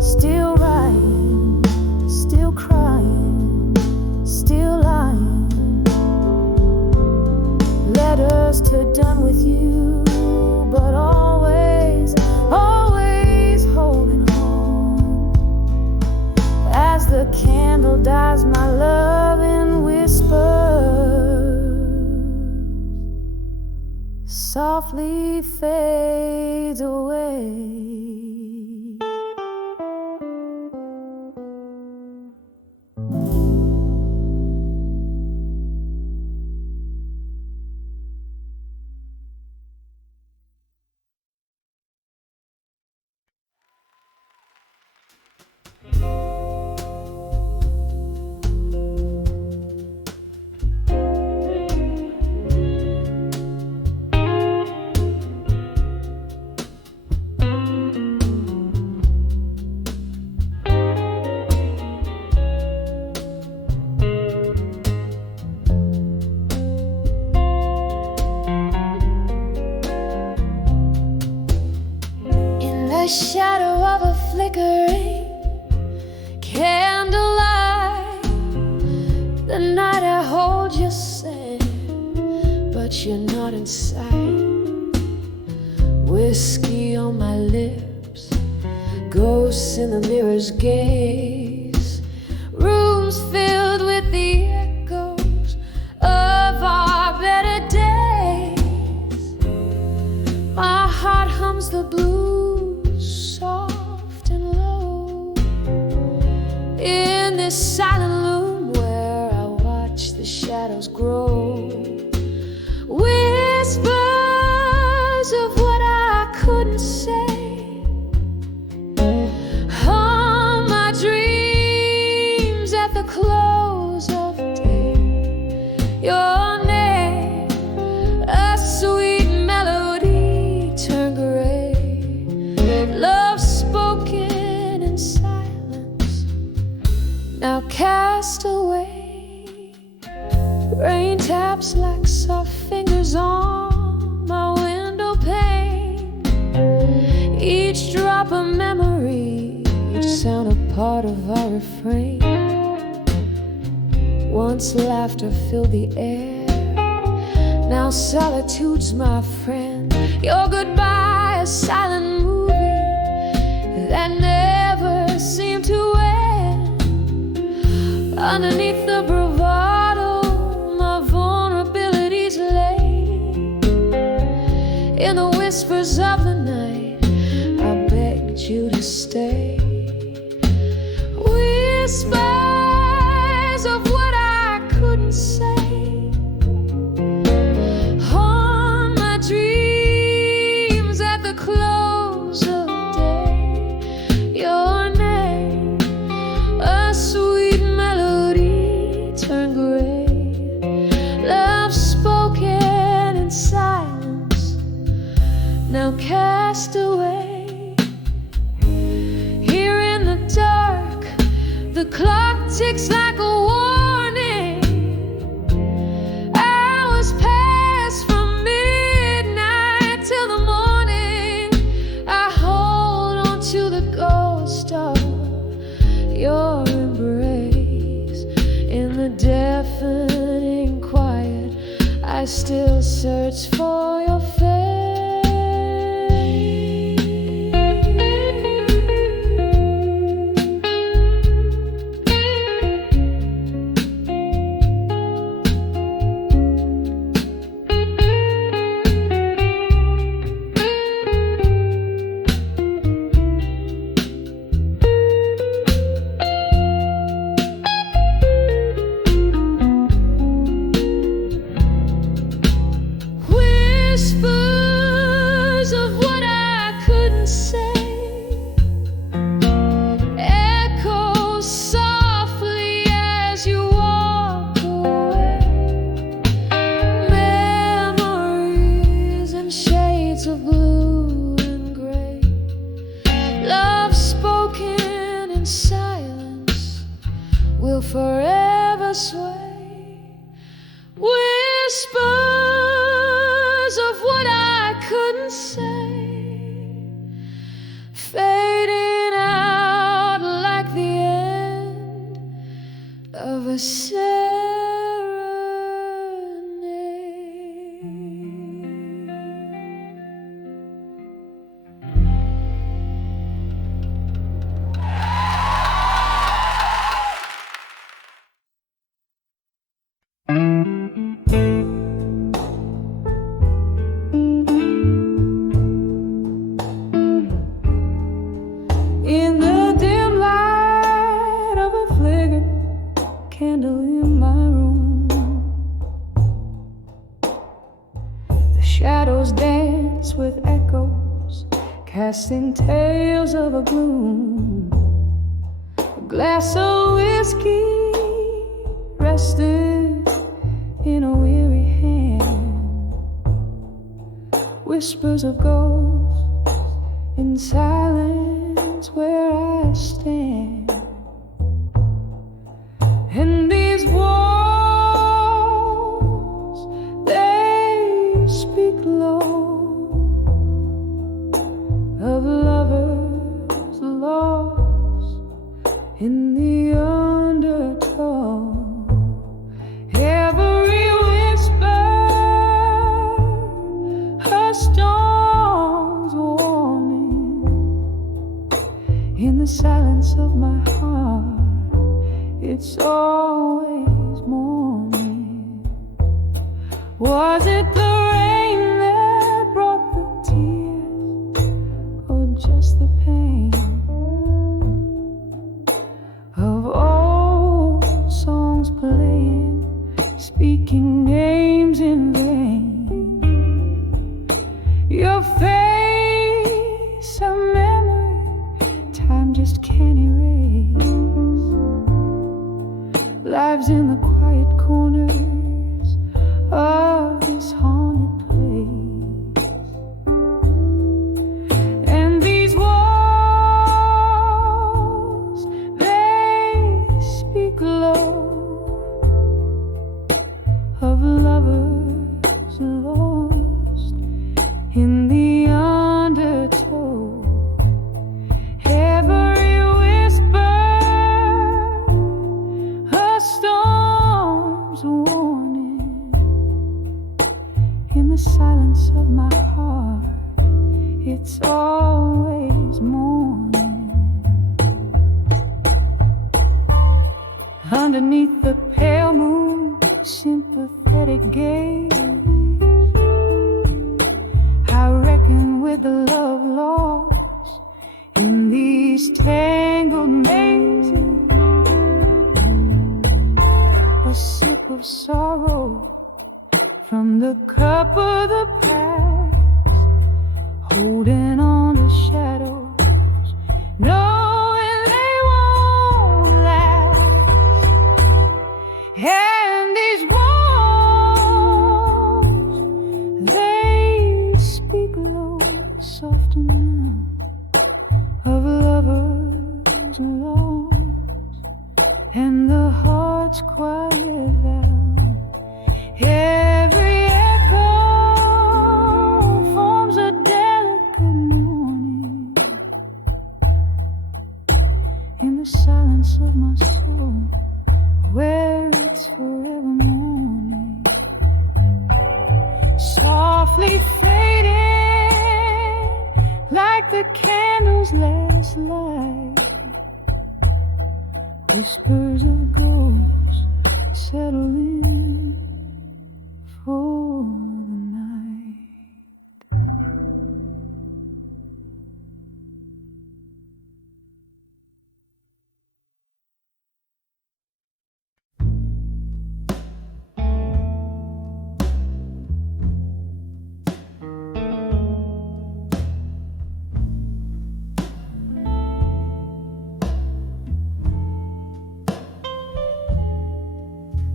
still writing, still crying, still lying. Letters to done with you, but always, always holding on. As the candle dies, my love in whispers softly fades away. Shadow of a flickering candlelight, the night I hold you sad, but you're not in sight. Whiskey on my lips, ghosts in the mirror's gaze, rooms filled with the echoes of our better days. My heart hums the blues, soft and low, in this silent room where I watch the shadows grow. Whispers of what I couldn't say, all my dreams at the close of day. Your name, a sweet melody, turned gray. Love spoken in silence, now cast away. Rain taps like soft fingers on my window pane. Each drop a memory, each sound a part of our refrain. Once laughter filled the air, Now solitude's my friend. Your goodbye, a silent movie that never seemed to end. Underneath the bravado, my vulnerabilities lay. In the whispers of the night, I begged you to stay. Whispers of what I couldn't say. Haunt my dreams at the close of day. Your name, a sweet melody, turned gray. Love spoken in silence, now cast away. Here in the dark, the clock ticks like a warning. Hours pass from midnight till the morning. I hold on to the ghost of your embrace. In the deafening quiet, I still search for your face. Whispers of what I couldn't say echo softly as you walk away. Memories in shades of blue and gray. Love spoken in silence will forever sway. Whispers of what I couldn't say, fading out like the end of a serenade. In the dim light of a flickering candle in my room, the shadows dance with echoes, casting tales of a gloom. A glass of whiskey resting in a weary hand. Whispers of ghosts in silence where I stand. And these walls, they speak low of lovers lost in the undertow. Every whisper, a storm's warning. In the silence of my heart, it's always morning. Was it the rain that brought the tears, or just the pain of old songs playing, speaking names in vain? Your face, a memory time just can't erase. Lives in the quiet corners of this haunted place. And these walls, they speak low of lovers lost in the the silence of my heart, it's always morning. Underneath the pale moon, sympathetic gaze, I reckon with the love lost in these tangled mazes. A sip of sorrow from the cup of the past, holding on to shadows, knowing they won't last. And these walls, they speak low, soft and loud, of lovers lost, and the heart's quiet vow. Every echo forms a delicate mourning in the silence of my soul, where it's forever morning, softly fading like the candle's last light. Whispers of ghosts settle in for the night.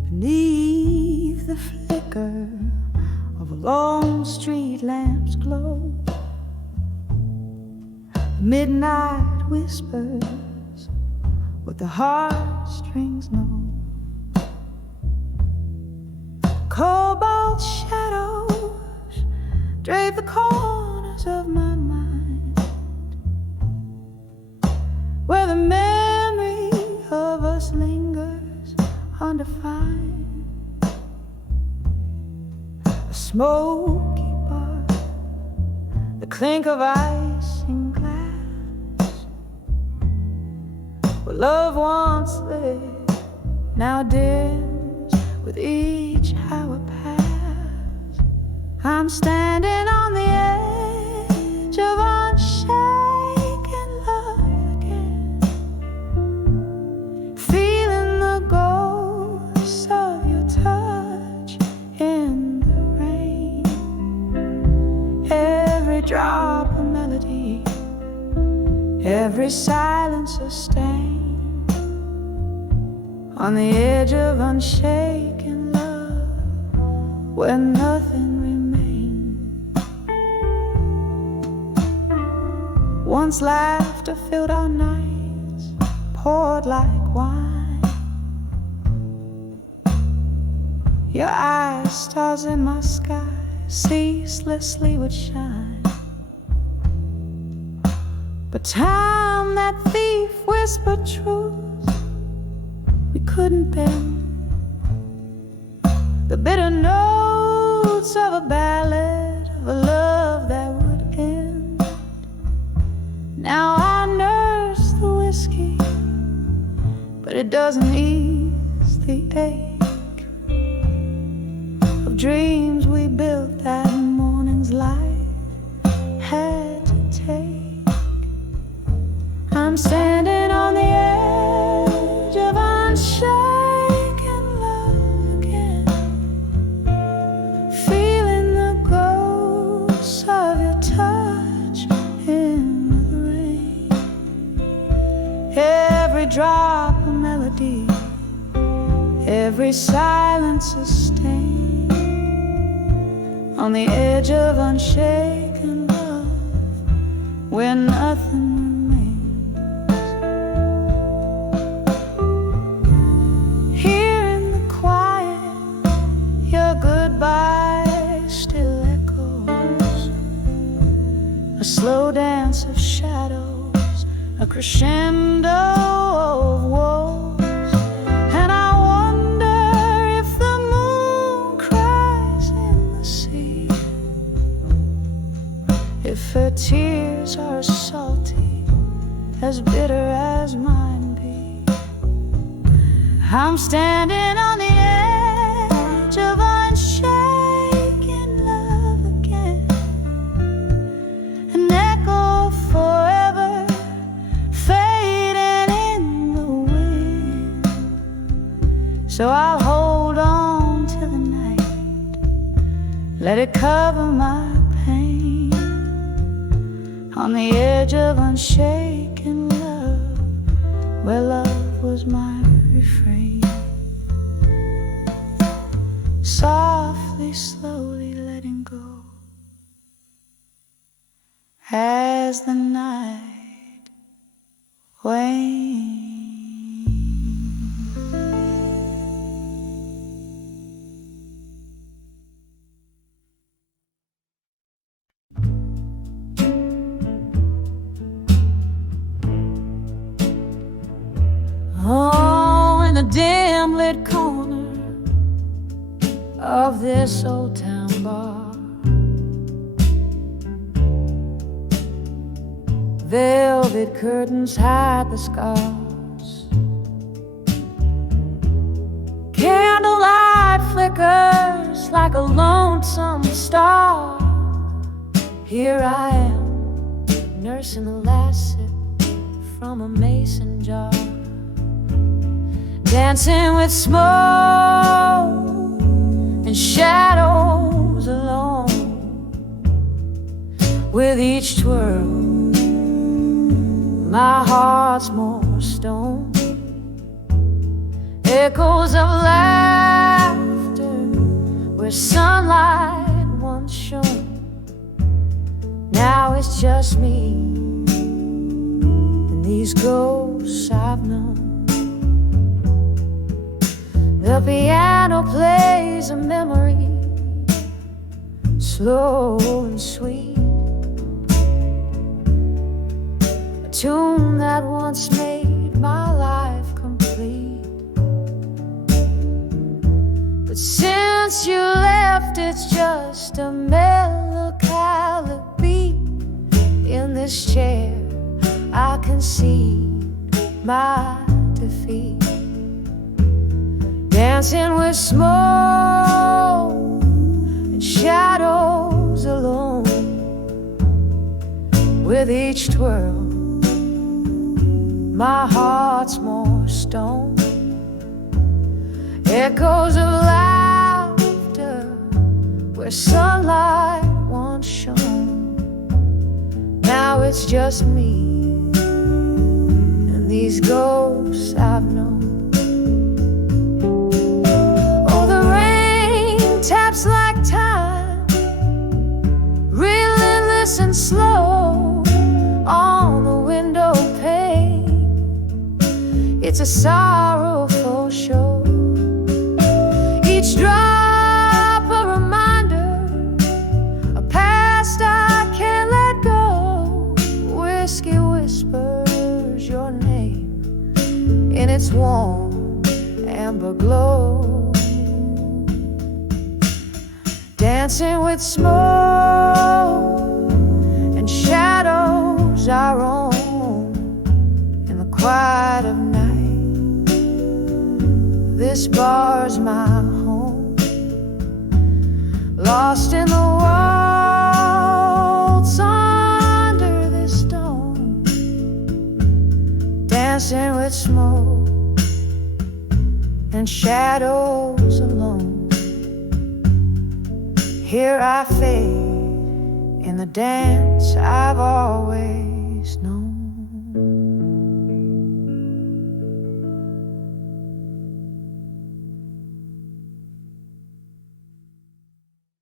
Beneath the flicker of a lone street lamp's glow, midnight whispers what the heartstrings know. Cobalt shadows drape the corners of my mind, where the memory of us lingers undefined. A smoky bar, the clink of ice in glass, where love once lived now dims with each hour past. I'm standing on the edge of unshaken love again, feeling the ghosts of your touch in the rain. Every drop a melody, every silence a stain, on the edge of unshaken love, where nothing remains. Once laughter filled our nights, poured like wine. Your eyes, stars in my sky, ceaselessly would shine. But time, that thief, whispered truth we couldn't bend. The bitter notes of a ballad of a love that would end. Now I nurse the whiskey, but it doesn't ease the ache of dreams we built that morning's light had to take. I'm standing on the edge of unshaken love again, feeling the ghosts of your touch in the rain. Every drop a melody, every silence a stain, on the edge of unshaken love, where nothing goodbye still echoes, a slow dance of shadows, a crescendo of woes. And I wonder if the moon cries in the sea tears are as salty, as bitter as mine be. I'm standing on the edge of unshaken love again, an echo forever fading in the wind. So I'll hold on till the night, let it cover my pain, on the edge of unshaken love, where love was my refrain. Softly, slowly letting go as the night wanes. Oh, in the dim lit corner of this old town bar, velvet curtains hide the scars. Candlelight flickers like a lonesome star. Here I am, nursing the last sip from a mason jar, dancing with smoke and shadows alone. With each twirl, my heart's more stone. Echoes of laughter where sunlight once shone. Now it's just me and these ghosts I've known. The piano plays a memory, slow and sweet, a tune that once made my life complete. But since you left, it's just a melancholy beat. In this chair, I can see my defeat, dancing with smoke and shadows alone. With each twirl, my heart's more stone. Echoes of laughter where sunlight once shone. Now it's just me and these ghosts I've known. Taps like time, relentless and slow on the window pane. It's a sorrowful show. Each drop a reminder, a past I can't let go. Whiskey whispers your name in its warm amber glow. Dancing with smoke and shadows our own. In the quiet of night, this bar's my home. Lost in the waltz under this dome, dancing with smoke and shadows alone. Here I fade in the dance I've always